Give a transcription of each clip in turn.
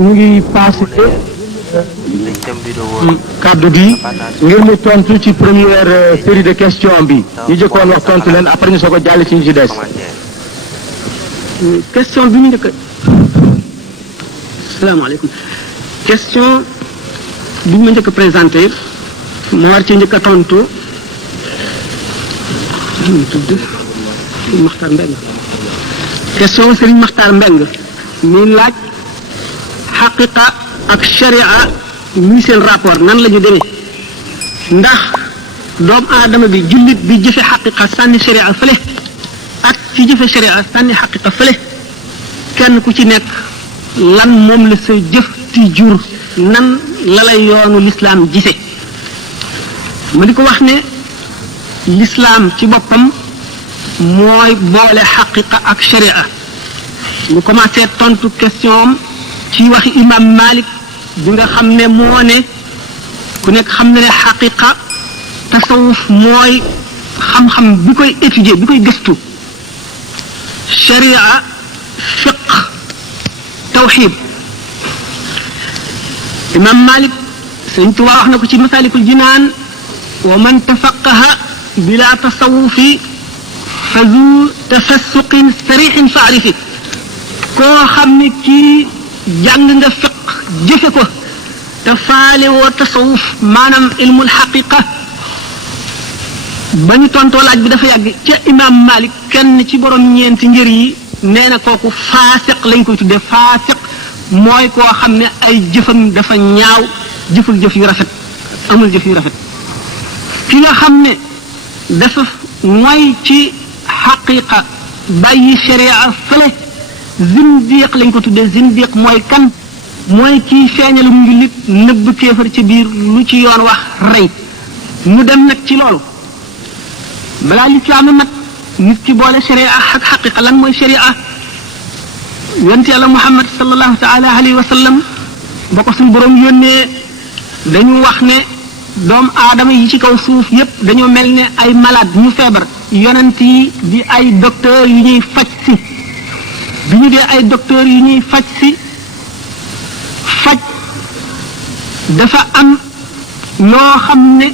ñu ngi passé kàddu gi ngir mu tontu ci première série de questions bi ñu jëkkoon wax tontu leen après ñu soog a jàll ci ñu ci des. question bi ñu njëkk a salaamaaleykum question bi ñu ma njëkk a présenté ma war ci njëkk a tontu tudd Maxtar Mbeng question Serigne Maxtar Mbeng muy laaj xaqiqa ak sharia muy seen rapport nan la ñu demee ndax doomu aadama bi jullit bi jëfe xaqiqa sànni sharia fële ak ci jëfe sharia sànni xaqiqa fële kenn ku ci nekk lan moom la sa jëf ti jur nan la lay yoonu lislaam gise ma di ko wax ne lislaam ci boppam mooy boole xaqiqa ak sharia mu commencé tontu question ci waxi imam Malik bi nga xam ne moo ne ku nekk xam ne ne xaqiqa tasawuf mooy xam-xam bi koy étudier bi koy gëstu sharia fiq tawxid imam Malik Sëñ Tuubaa wax na ko ci masalikul jinaan wa man tafaqaha bila tasawufi fa zu tafassuqin sarixin faarifi koo xam ne kii jàng nga fiq jëfe ko te faale woo tasawuf maanaam ilmul xaqiqa ba ñu tontoo laaj bi dafa yàgg ca imam Malik kenn ci borom ñeenti ngir yi nee na kooku faasiq lañ koy tuddee faasiq mooy koo xam ne ay jëfam dafa ñaaw jëful jëf yu rafet amul jëf yu rafet ki nga xam ne dafa mooy ci xaqiqa bàyyi sharia fële zindiq lañ ko tuddee zindiq mooy kan mooy kii feeñalum njullit nëbb kéefar ci biir lu ci yoon wax rey mu dem nag ci loolu balaa lislaam a mat nit ki boole sharia ak xaqiqa lan mooy sharia yonent yàlla Muhammad sallallahu taala alayhi wa sallam ba ko suñu borom yónnee dañu wax ne doomu aadama yi ci kaw suuf yépp dañoo mel ne ay malade ñu feebar yonent yi di ay docteur yu ñuy faj si bi ñu dee ay docteur yu ñuy faj si faj dafa am loo xam ne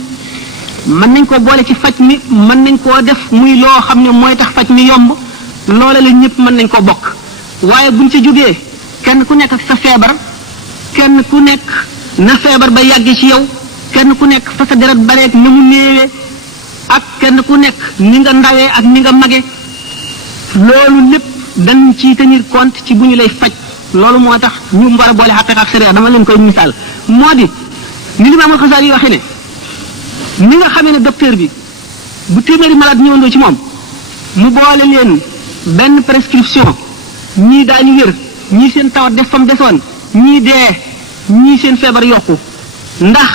mën nañ ko boole ci faj mi mën nañ koo def muy loo xam ne mooy tax faj mi yomb loola la ñëpp mën nañ ko bokk waaye buñ ci jógee kenn ku nekk ak sa feebar kenn ku nekk na feebar ba yàgg ci yow kenn ku nekk fa sa deret bareeg na mu néewee ak kenn ku nekk ni nga ndawee ak ni nga mage loolu lépp dañ ci tenir compte ci bu ñu lay faj loolu moo tax ñu war a boole xaqiqa ak sharia dama leen koy misaal moo di ni Imaam Al-Xasaali yi waxee ne ni nga xamee ne docteur bi bu téeméeri malade ñëwandoo ci moom mu boole leen benn prescription ñii daañu wér ñii seen tawat def fam desoon ñii dee ñii seen feebar yokku ndax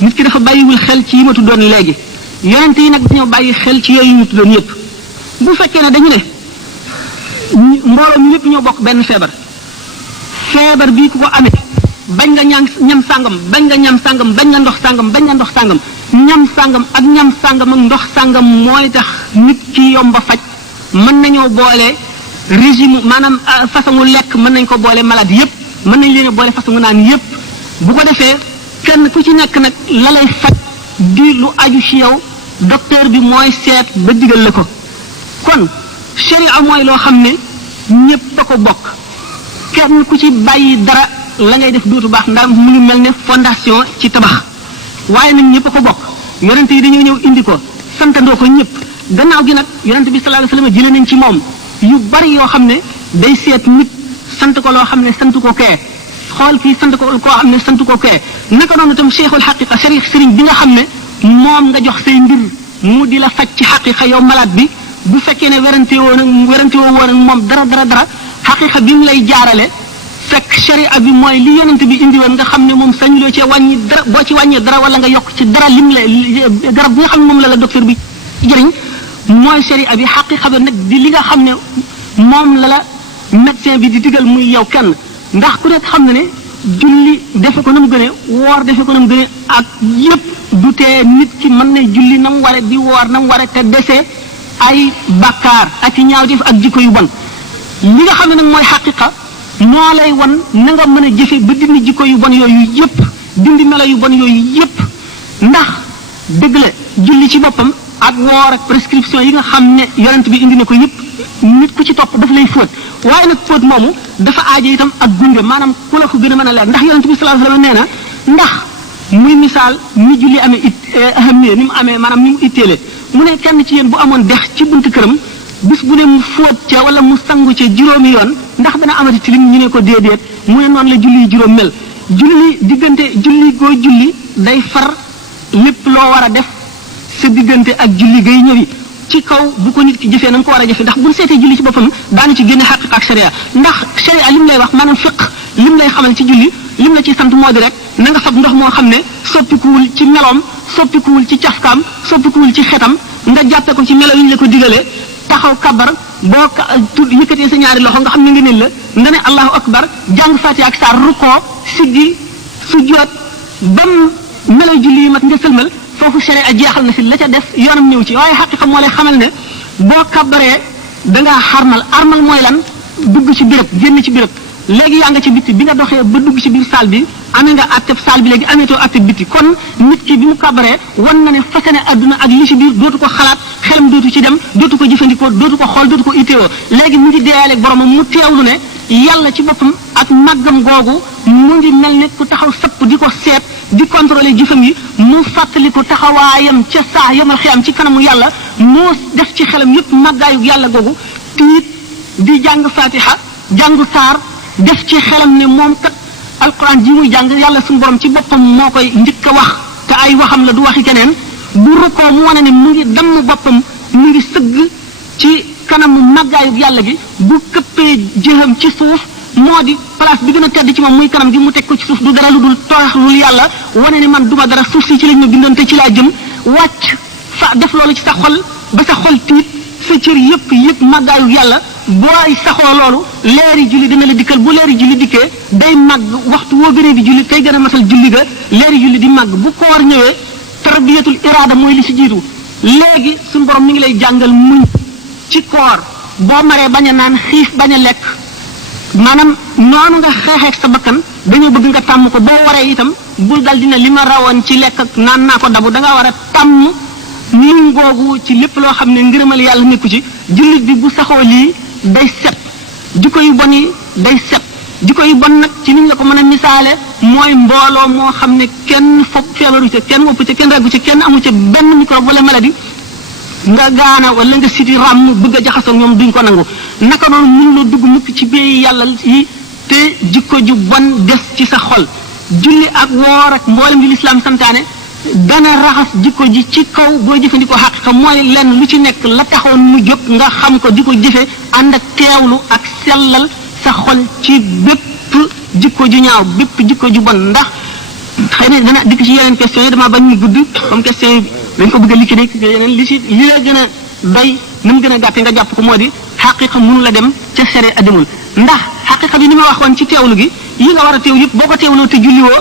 nit ki dafa bàyyiwul xel ci yi ma tuddoon léegi yonent yi nag dañoo bàyyi xel ci yooyu ñu tuddoon yépp bu fekkee ne dañu ne mbooloo mi lépp ñoo bokk benn feebar feebar bii ku ko amee bañ nga ñam sàngam bañ nga ñam sàngam bañ nga ndox sàngam bañ nga ndox sàngam ñam sàngam ak ñam sàngam ak ndox sàngam mooy tax nit ki yomba faj mën nañoo boole régime maanaam façon lekk mën nañ ko boole malade yépp mën nañ leen boole façon naan yépp bu ko defee kenn ku ci nekk nag la lay faj di lu aju ci yow docteur bi mooy seet ba digal la ko kon sharia mooy loo xam ne ñépp a ko bokk kenn ku ci bàyyi dara la ngay def dootu baax ndax mu ngi mel ne fondation ci tabax waaye nag ñépp a ko bokk yonent yi dañoo ñëw indi ko santandoo ko ñépp gannaaw gi nag yonent bi sallallahu alayhi wasallam jëlee nañ ci moom yu bari yoo xam ne day seet nit sant ko loo xam ne sant ko kee xool kii sant ko koo xam ne sant ko kee naka noonu itam cheikhul xaqiqa sëriñ bi nga xam ne moom nga jox say mbir mu di la faj ci xaqiqa yow malade bi bu fekkee ne werante woo woon ak moom dara xaqiqa bi mu lay jaarale fekk sharia bi mooy li yonent bi indi woon nga xam ne moom sañuloo cee wàññi dara boo ci wàññee dara wala nga yokk ci dara lim la garab bi nga xam ne moom la docteur bi jëriñ mooy sharia bi xaqiqa bi nag di li nga xam ne moom la médecin bi di digal muy yow kenn ndax ku nekk xam na ne julli defe ko na mu gënee woor defe ko na mu gënee ak yépp du tee nit ki mën na julli na mu ware di woor na mu ware te desee ay bakkaar ak i ñaawteef ak jikko yu bon li nga xam ne nag mooy xaqiqa moo lay wan na nga mën a jëfe ba dindi jikko yu bon yooyu yépp dindi melo yu bon yooyu yépp ndax dëgg la julli ci boppam ak woor ak prescription yi nga xam ne yonent bi indi na ko yépp nit ku ci topp daf lay fóot waaye nag fóot moomu dafa aajo itam ak gunge maanaam ku la ko gën a mën a leer ndax yonent bi sallallahu alayhi wasallam nee na ndax muy misaal ni julli amee ahamiyya ni mu amee maanaam ni mu itteele mu ne kenn ci yéen bu amoon dex ci buntu këram bis bu ne mu fóot ca wala mu sangu ca juróomi yoon ndax dana amati tilim ñu ne ko déedéet mu ne noonu la julli yi juróom mel julli diggante julli goo julli day far lépp loo war a def sa diggante ak julli gay ñëwi ci kaw bu ko nit ki jëfee na nga ko war a jëfee ndax bu seetee julli ci boppam daanu ci génne xaqiqa ak sharia ndax sharia lim lay wax maanaam fiq lim lay xamal ci julli lim la ci sant moo di rek na nga fab ndox moo xam ne soppikuwul ci meloom soppikuwul ci cafkaam soppikuwul ci xetam nga jàppe ko ci melo yi ñu la ko digalee taxaw kabar boo tudd yëkkatee sa ñaari loxo nga xam ne ngeen la nga ne allahu akbar jàng fatiha ak saar rukkoo siggi sujjoot bam melo julli yi mat nga sëlmal foofu sharia jeexal na si la ca def yoonam ñëw ci waaye xaqiqa moo lay xamal ne boo kabaree dangaa xarmal armal mooy lan dugg ci béréb génn ci béréb léegi yaa nga ci bitti bi nga doxee ba dugg ci biir saal bi amee nga atteb saal bi léegi ameetoo atteb bitti kon nit ki bi mu kabaree wan na ne fase ne adduna ak li ci biir dootu ko xalaat xelam dootu ci dem dootu ko jëfandikoo dootu ko xool dootu ko itteewoo léegi mu ngi deeyaaleeg boromam mu teewlu ne yàlla ci boppam ak màggam googu mu ngi mel ne ku taxaw sapp di ko seet di contrôler jëfam yi mu fàttali ko taxawaayam ca saa yamal xiyam ci kanamu yàlla moo def ci xelam yépp màggaayu yàlla googu tiit di jàng fatiha jàngu saar def ci xelam ne moom kat alquran ji muy jàng yàlla suñu borom ci boppam moo koy njëkk a wax te ay waxam la du waxi keneen bu rukkoo mu wane ne mu ngi damm boppam mu ngi sëgg ci kanamu màggaayu yàlla gi bu këppee jëxam ci suuf moo di place bi gën a tedd ci moom muy kanam gi mu teg ko ci suuf du dara lu dul toroxlul yàlla wane ne man duma dara suuf si ci lañ ma bindoon te ci laa jëm wàcc fa def loolu ci sa xol ba sa xol tiit sa cër yëpp yëpp màggaayu yàlla booy saxoo loolu leeri julli dina la dikkal bu leeri julli dikkee day màgg waxtu woo gënee di julli kay gën a masal julli ga leeri julli di màgg bu koor ñëwee tarbiyatul iraada mooy li si jiitu léegi suñu borom mi ngi lay jàngal muñ ci koor boo maree bañ a naan xiif bañ a lekk maanaam noonu nga xeexeeg sa bakkan dañoo bëgg nga tàmm ko boo waree itam bul dal dina li ma rawoon ci lekk ak naan naa ko dabu da nga war a tàmm muñ googu ci lépp loo xam ne ngërëmal yàlla nekku ci jullit bi bu saxoo lii day set jikko yu bon yi day set jikko yu bon nag ci niñ la ko mën a misaale mooy mbooloo moo xam ne kenn foog feebaru ca kenn wopp ca kenn raggu ca kenn amu ca benn microbe wala maladie nga gaana wala nga siti ràmm bëgg a jaxasoo ñoom duñ ko nangu naka noonu mun la dugg mukk ci béy yàlla yi te jikko ju bon des ci sa xol julli ak woor ak mboolem li lislaam santaane dana raxas jikko ji ci kaw boo jëfandikoo xaqiqa mooy lenn lu ci nekk la taxoon mu jóg nga xam ko di ko jëfe ànd ak teewlu ak sellal sa xol ci bépp jikko ju ñaaw bépp jikko ju bon ndax xëy na dana dikk ci yeneen question yi dama bañ mu gudd comme question yi dañ ko bëgg a liquider yeneen li la gën a doy ni mu gën a gàtte nga jàpp ko moo di xaqiqa mënu la dem ca sere adimul ndax xaqiqa bi ni ma waxoon ci teewlu gi yi nga war a teew yëpp boo ko teewloo te julliwoo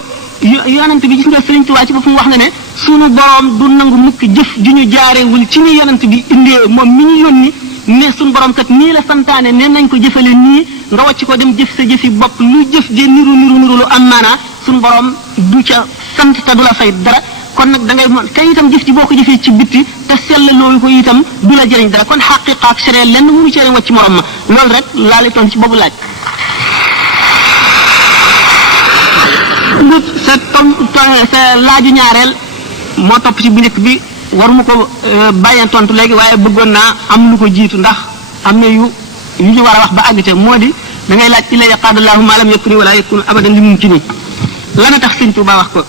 yonent bi gis nga Sëriñ Tuubaa ci boppam wax na ne sunu borom du nangu mukk jëf ju ñu jaarewul ci ni yonent bi indee moom mi ñu yónni ne sunu borom kat nii la santaane ne nañ ko jëfale nii nga wàcc ko dem jëf sa jëfi bopp lu jëf je niru lu am maanaa sunu borom du ca sant te du la fay dara kon nag da ngay te itam jëf ji boo ko jëfee ci bitti te sell loolu ko itam du la jëriñ dara kon xaqiqa ak sere lenn mënu cee wàcc morom ma loolu rek laa lay toon ci boobu laaj. sa laaju ñaareel moo topp ci bu njëkk bi waruma ko bàyyeen tontu léegi waaye bëggoon naa am lu ko jiitu ndax am na yu ñu war a wax ba àggite moo di da ngay laaj illa yaqaadallahu ma lam yakuni wala yakun abadan li mumkini lana tax sëñ Tuubaa wax ko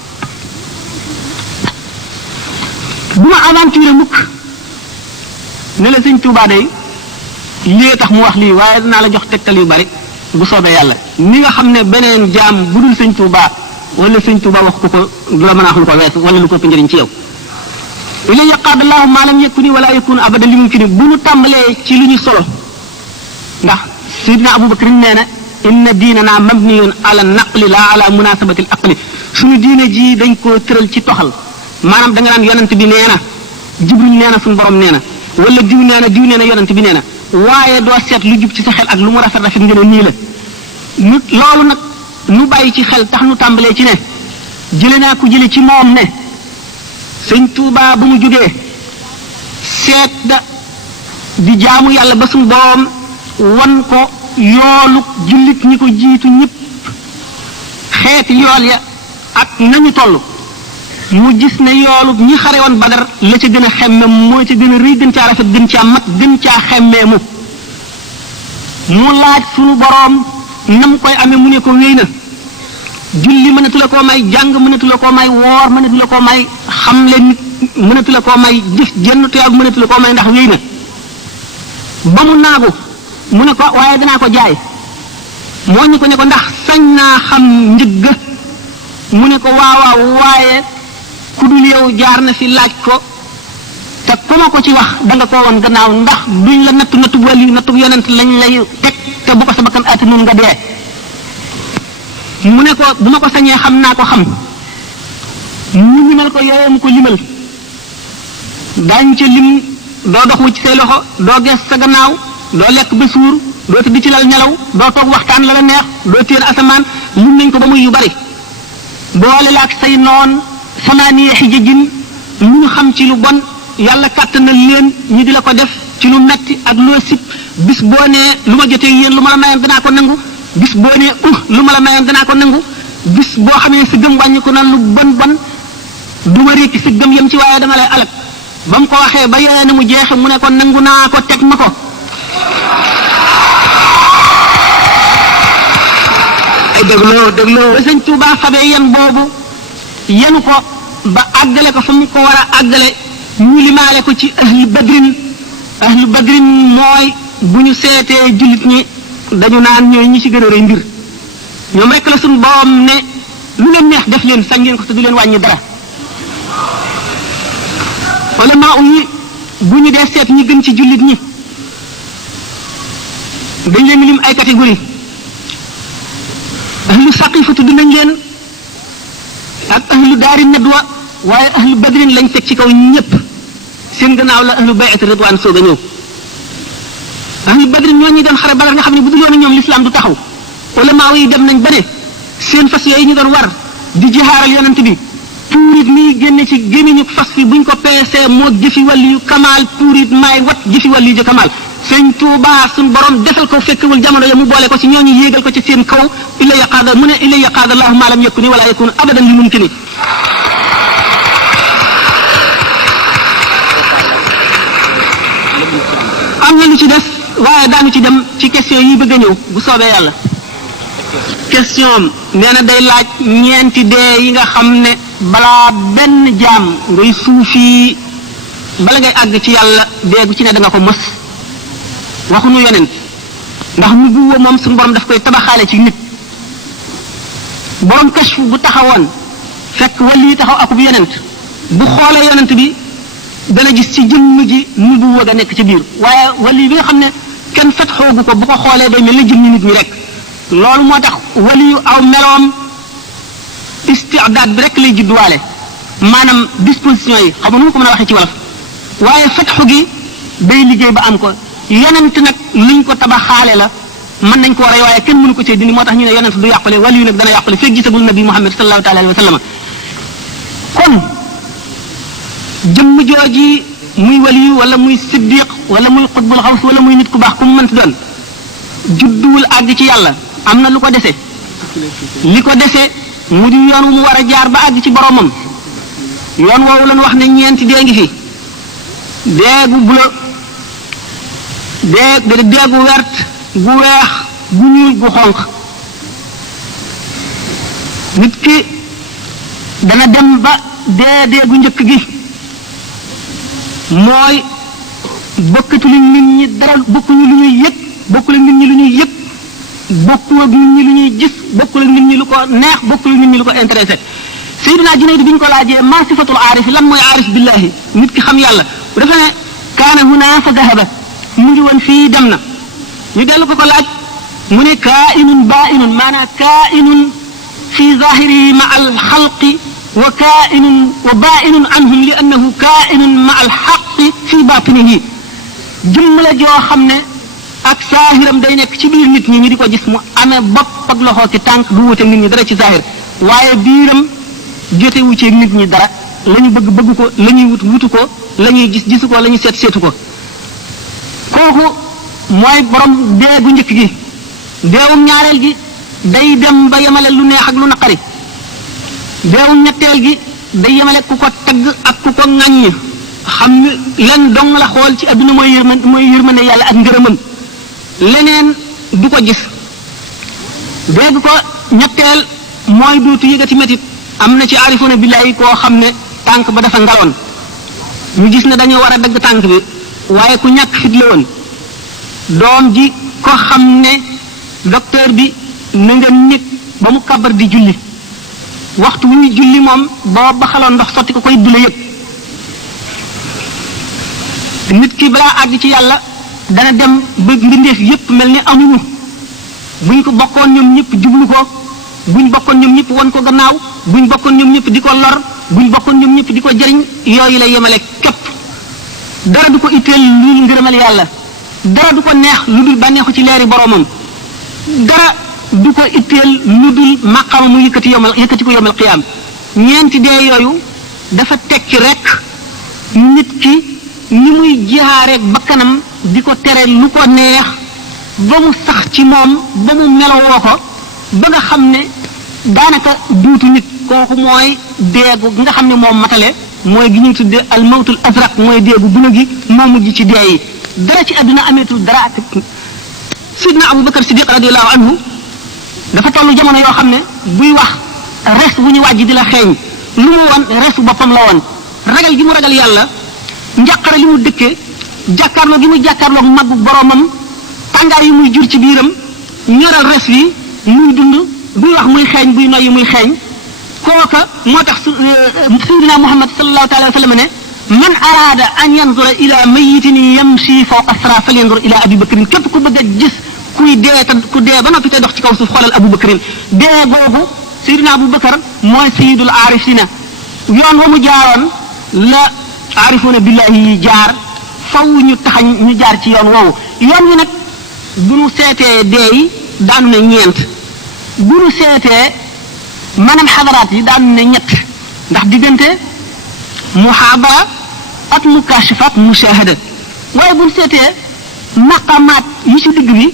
bu ma aventure mukk ne la sëñ Tuubaa day lii tax mu wax lii waaye dinaa la jox tegtal yu bari bu soobee yàlla ni nga xam ne beneen jaam bu dul sëñ Tuubaa wala sëñ Tuubaa wax ko du la mën a wax lu ko wees wala lu ko ëpp njëriñ ci yow ila yaqaadallahu ma lam yakuni wala yakun abadan li mumkini bu ñu tàmbalee ci lu ñu solo ndax Seydina Abubakar nee na inna diinana mabniyun ala naqli la ala munasabati al aqli suñu diine ji dañ koo tëral ci toxal maanaam da nga naan yonent bi nee na Jibril nee na suñu borom nee na wala diw nee na yonent bi nee na waaye doo seet lu jub ci sa xel ak lu mu rafet rafet nga ne nii la loolu nag nu bàyyi ci xel tax nu tàmbalee ci ne jële naa ko jële ci moom ne sëñ Tuubaa bu mu jógee seet da di jaamu yàlla ba suñu borom wan ko yoolu jullit ñi ko jiitu ñëpp xeeti yool ya ak nañu toll mu gis ne yoolu ñi xare woon Badar la ca gën a xemme moo ca gën a rëy gën caa rafet gën caa mat gën caa xemmee mu laaj suñu boroom nam koy amee mu ne ko wéy na julli mënatu la koo may jàng mënatu la koo may woor mënatu la koo may xamle nit mënatu la koo may jëf jenn tuyaab mënatu la koo may ndax wéy na ba mu naagu mu ne ko waaye danaa ko jaay moo ñu ko ne ko ndax sañ naa xam njëgg mu ne ko waawaaw waaye ku dul yow jaar na fi laaj ko te ku ma ko ci wax da nga koo woon gannaaw ndax duñ la nattu wali nattu yonent lañ lay teg te bu ko sa bakkan aati noonu nga dee mu ne ko bu ma ko sañee xam naa ko xam mu limal ko yooyee mu ko limal daañ ca lim doo dox wu ci say loxo doo gees sa gannaaw doo lekk ba suur doo tëdd ci lal ñelaw doo toog waxtaan la la neex doo téer asamaan lim nañ ko ba muy yu bari boole la ak say noon samaaniya xijajin lu ñu xam ci lu bon yàlla kàttanal leen ñi di la ko def ci lu metti ak loo sib bis boo nee lu ma jotee yéen lu ma la mayoon danaa ko nangu bis boo nee lu ma la mayoon danaa ko nangu bis boo xamee sa gëm wàññi ko na lu bon bon du ma rékki sa gëm yem ci waaye dama lay alak ba mu ko waxee ba yowee na mu jeexe mu ne ko nangu naa ko teg ma ko dégloo ba sëñ Tuubaa xamee yan boobu yenu ko ba àggale ko fa mu ko war a àggale ñu limaale ko ci ahlu badrin mooy bu ñu seetee jullit ñi dañu naan ñooy ñi ci gën a rëy mbir ñoom rek la suñu borom ne lu leen neex def leen sañ ngeen ko te du leen wàññi dara wala maa yi bu ñu dee seet ñi gën ci jullit ñi dañ leen lim ay catégorie ahlu saqifa tudd nañ leen ak ahlu daari nadwa waaye ahlu badrin lañ teg ci kaw ñëpp seen gannaaw la ahlu bay'at ridwaan soog a ñëw ahlu badrin ñoo ñuy dem xare Badar nga xam ne bu dul woon ñoom l'islam du taxaw wala maa yi dem nañ ba ne seen fas yooyu ñu doon war di jihaaral yonent bi puurit miy génne ci gémmiñu fas fi buñ ko peesee moo jëfi wàllu yu kamaal puurit maay wat jëfi wàllu yu ja kamaal sëñ Tuubaa suñ borom defal ko fekkewul jamono ya mu boole ko ci ñooñu yéegal ko ci seen kaw illa yaqaada mu ne illa yaqaada allahu ma lam yakuni wala yakunu abadan li mumkini am na lu ci des waaye daanu ci dem ci question yi bëgg a ñëw bu soobee yàlla question nee na day laaj ñeenti dee yi nga xam ne balaa benn jaam ngay suufi bala ngay àgg ci yàlla dee gu ci ne da nga ko mos waxuñu yonent ndax mu buuwa moom suñu borom daf koy tabaxaale ci nit borom kashfu bu taxawoon fekk wali yi taxaw akub yonent bu xoolee yonent bi dana gis ci jëmm ji mu buuwa ga nekk ci biir waaye wali bi nga xam ne kenn fet xoogu ko bu ko xoolee day mel ni jëmmi nit ñi rek loolu moo tax wali yu aw meloom istidaad bi rek lay judduwaale maanaam disposition yi xam nga nu ma ko mën a waxee ci wolof waaye fetxu gi day liggéey ba am ko yonent nag luñ ko tabaxaale la mën nañ ko war a waaye kenn mënu ko cee dindi moo tax ñu ne yonent du yàqule wali yu nag dana yàqule fekk gisagul nabi Muhammad sallallahu taala alayhi wa sallam kon jëmm jooji muy waliyu wala muy siddiq wala muy xutbul xaws wala muy nit ku baax ku mu mënti doon judduwul àgg ci yàlla am na lu ko dese li ko dese mu di yoon wu mu war a jaar ba àgg ci boromam yoon woowu lañu wax ne ñeenti dee ngi fi dee gu bula dee gu wert gu weex gu ñuul gu xonq nit ki dana dem ba dee gu njëkk gi mooy bokkatu li nit ñi dara bokkuñu lu ñuy yëg bokkul ak nit ñi lu ñuy yëg bokkul ak nit ñi lu ñuy gis bokkul ak nit ñi lu ko neex bokkul ak nit ñi lu ko intéressé Seydina Junayd bi ñu ko laajee ma sifatul aarif lan mooy aarif billahi nit ki xam yàlla bu defee ne kaana huna fa dahaba mu ngi woon fii dem na ñu dellu ko laaj mu ne kaa'inun baa'inun maanaam kaa'inun fi zahirihi ma al xalqi wa kaa'inun wa baa'inun anhum li annahu kaa'inun ma al xaqi fi baatinihi jëmm la joo xam ne ak saahiram day nekk ci biir nit ñi ñu di ko gis mu amee bopp ak loxo ki tànk du wuute nit ñi dara ci zahir waaye biiram jotewu ci nit ñi dara la ñu bëgg ko la ñuy wutu ko la ñuy gisu ko la ñuy seetu ko kooku mooy borom dee gu njëkk gi deewum ñaareel gi day dem ba yemale lu neex ak lu naqari deewum ñetteel gi day yemale ku ko tagg ak ku ko ŋàññ xam ne len dong la xool ci adduna mooy yërmande yàlla ak ngërëmam leneen du ko gis dégg ko ñetteel mooy dootu yëgati metit am na ci aarifoona billaahi koo xam ne tànk ba dafa ngaloon ñu gis ne dañoo war a dagg tànk bi waaye ku ñàkk fit la woon doom ji ko xam ne docteur bi na nga nit ba mu kabar di julli waxtu wu ñu julli moom boo baxaloon ndox sotti ko koy du la yëg nit ki balaa àgg ci yàlla dana dem ba mbindeef yépp mel ni amuñu buñ ko bokkoon ñoom ñëpp jublu ko buñ bokkoon ñoom ñëpp won ko gannaaw buñ bokkoon ñoom ñëpp di ko lor buñ bokkoon ñoom ñëpp di ko jariñ yooyu la yemale képp dara du ko itteel lu dul ngërëmal yàlla dara du ko neex lu dul bànneexu ci leeri boromam dara du ko itteel lu dul maqama mu yëkkati ko yomal qiyaam ñeenti dee yooyu dafa tekki rek nit ki ni muy jihaare bakkanam di ko tere lu ko neex ba mu sax ci moom ba mu melowoo ko ba nga xam ne daanaka duutu nit kooku mooy deegu nga xam ne moom matale mooy gi ñuy tudde al mawtul azraq mooy deegu guna gi moo mujj ci dee yi dara ci àdduna ameetul dara sidna Abu Bakar Siddiq radiyallahu anhu dafa tollu jamono yoo xam ne buy wax res bu ñu wàjj di la xeeñ lu mu woon resu boppam la woon ragal gi mu ragal yàlla njàqare li mu dëkkee jàkkaarloo gi mu jàkkaarloo màggu boromam tàngaay yi muy jur ci biiram ñoral res wi muy dund buy wax muy xeeñ buy noyyi muy xeeñ kooka moo tax sayyidina Muhammad sallallahu alayhi wa sallam ne man araada an yanzura ila mayitin yamshi fawqa sara falyanzur ila Abi Bakrin képp ku bëgg a gis kuy dee te ku dee ba noppi te dox ci kaw suuf xoolal Abu Bakrin dee boobu sayyidina Abu Bakar mooy sayyidul aarifina yoon wa mu jaaroon la aarifuuna billahi yi jaar faw ñu taxañ ñu jaar ci yoon woowu yoon wi nag bu nu seetee dee yi daanu ne ñeent bu nu seetee maanaam xadaraat yi daanu ne ñett ndax diggante muhaabara ak mukashafaat mushahada waaye bu nu seetee maqamaat yi ci digg bi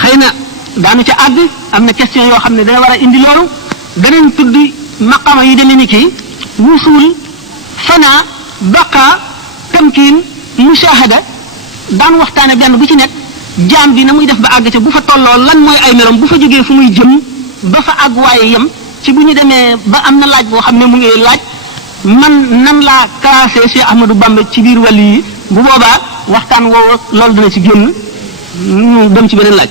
xëy na daanu ca àgg am na question yoo xam ne dana war a indi loolu danañ tudd maqama yi demee ni kii wusul fanaa baqa tamkin mushahada daan waxtaane benn bu ci nekk jaam bi na muy def ba àgg ca bu fa tolloo lan mooy ay meloom bu fa jógee fu muy jëm ba fa àgg waaye yem ci bu ñu demee ba am na laaj boo xam ne mu ngi laaj man nan laa classé Cheikh Ahmadou Bamba ci biir wàll yi bu boobaa waxtaan woowu loolu dana ci génn ñu dem ci beneen laaj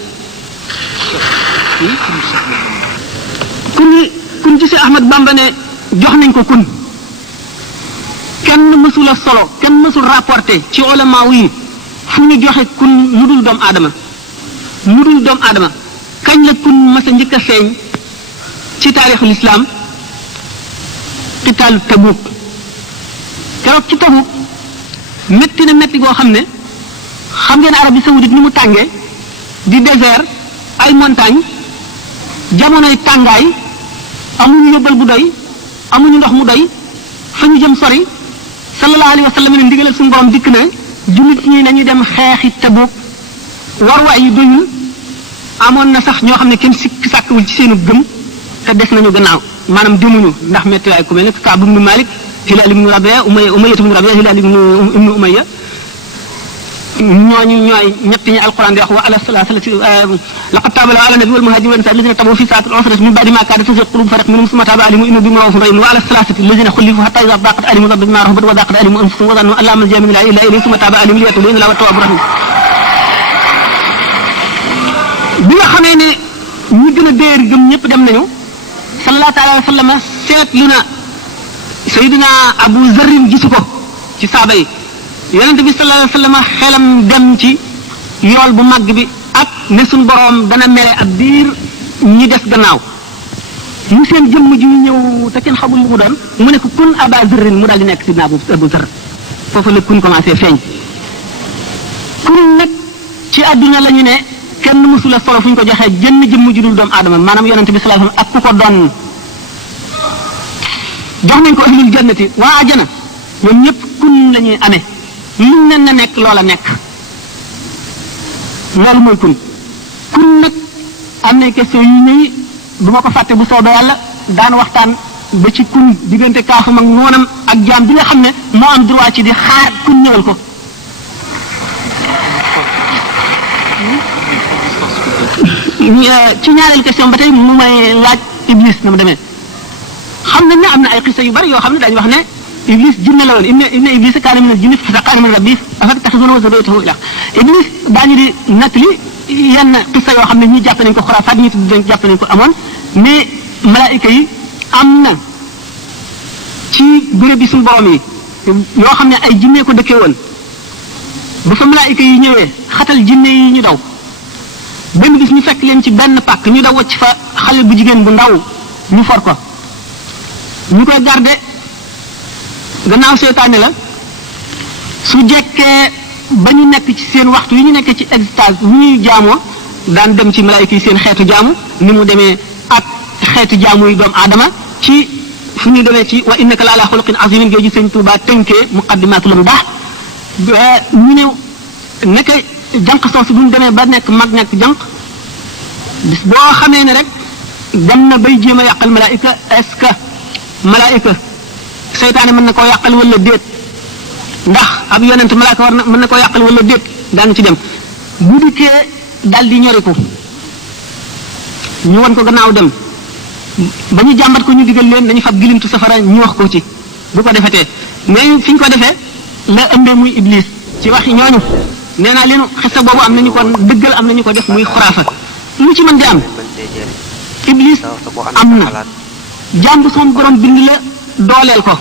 kun ci Cheikh Ahmadou Bamba ne jox nañ ko kun kenn mësul a solo kenn mësul rapporté ci ulama yi fu ñu joxe kun lu dul doomu aadama kañ la kun mas a njëkk a feeñ ci taarixul islam qitaalu Tabuk keroog ci Tabuk métti na métti goo xam ne xam ngeen Arabie Saoudite ni mu tàngee di désert ay montagne jamonoy tàngaay amuñu yóbbal bu doy amuñu ndox mu doy fa ñu jëm sori sallallahu alayhi wa sallam ne ndigalal suñu borom dikk na jullit ñi nañu dem xeexi Tabuk warwaay yu doyul amoon na sax ñoo xam ne kenn sikk sàkkawul ci seenu gëm te des nañu gannaaw maanaam demuñu ndax métti waay ku mel ne Kaab ibnu Malik Hilaal ibnu Rabia Umayya ibnu Rabia Hilaal ibnu Umayya ñooñu ñooy ñett ñi alquran di wax wa ala salasalati laqad taaba ala nabi wal muhajirin wal ansar alladhina tabu fi sa'ati al-usrati min ba'di ma kadat tazigh qulub fariq minhum thumma taba alayhim innahu bihim ra'ufun rahim wa ala salasati alladhina khulifu hatta idha daqat alayhim al-ardu bima rahabat wa daqat alayhim anfusuhum wa dhannu an la malja'a min Allahi illa ilayhi thumma taba alayhim liyatubu inna Allaha tawwabur rahim bi nga xamee ne ñi gën a déer gëm ñëpp dem nañu sallallahu alayhi wa sallam seetlu na Sayyidina Abu Zarrin gisu ko ci saaba yi yonent bi sallallahu alayhi wa sallam xelam dem ci yool bu màgg bi ak ne suñ boroom dana mere ab diir ñi des gannaaw mu seen jëmm ji ñëw te kenn xamul lu mu doon mu ne ko kun Aba Zarrin mu daal di nekk Sayyidina Abu Zarr foofu la kun commencé feeñ kun nag ci àdduna la ñu ne kenn mësula solo fu ñu ko joxee jënn jëmm ju dul doomu aadama maanaam yonente bi sallallahu alayhi wasallam ak ku ko doon jox nañ ko ahlul jannati waa ajana ñoom ñëpp kun la ñuy amee luñ nen na nekk loola nekk loolu mooy kun nag am na question yu ñuy du ma ko fàtte bu soobee yàlla daan waxtaan ba ci kun diggante kaafam ak noonam ak jaam bi nga xam ne moo am droit ci di xaar kun ñëwal ko ci ñaareel question ba tey mu may laaj iblis na mu demee xam nañ ne am na ay xisa yu bari yoo xam ne dañu wax ne iblis jinne la woon inna iblis kaana mina al-jinni fasaqa min rabbi afattakhidhuhu wa zurriyyatahu ilaah iblis daañu di nettali yenn xisa yoo xam ne ñi jàpp nañ ko xuraafaat ñi tudd jàpp nañ ko amoon mais malaayika yi am na ci béréb bi suñu borom yi yoo xam ne ay jinne ko dëkkee woon ba fa malaayika yi ñëwee xatal jinne yi ñu daw benn bis ñu fekk leen ci benn pàkk ñu daw wacc fa xale bu jigéen bu ndaw ñu for ko ñu koy garde gannaaw seytaane la su jekkee ba ñu nekk ci seen waxtu yi ñu nekk ci extase bu ñuy jaamoo daan dem ci malaayika yi seen xeetu jaamu ni mu demee ak xeetu jaamu yi doomu aadama ci fu ñu demee ci wa innaka la ala xuluqin azimin géeju sëñ Tuubaa tënkee muqaddimaatu la bu baax ñu ne nekk jànq soosu bu ñu demee ba nekk mag nekk jànq bis boo xamee ne rek dem na bay jéem a yàqal malaayika est-ce que malaayika seytaane mën na koo yàqal wala déet ndax ab yonent malaayika war na mën na koo yàqal wala déet daanu ci dem bu dikkee dal di ñoriku ñu won ko gannaaw dem ba ñu jàmbat ko ñu digal leen dañu fab gilimtu safara ñu wax ko ci bu ko defetee mais fi ñu ko defee la ëmbee muy iblis ci wax ñooñu nee naa leen xisa boobu am nañu ko dëggal am nañu ko def muy xuraafa lu ci mën di am iblis am na jàmb son borom bind la dooleel ko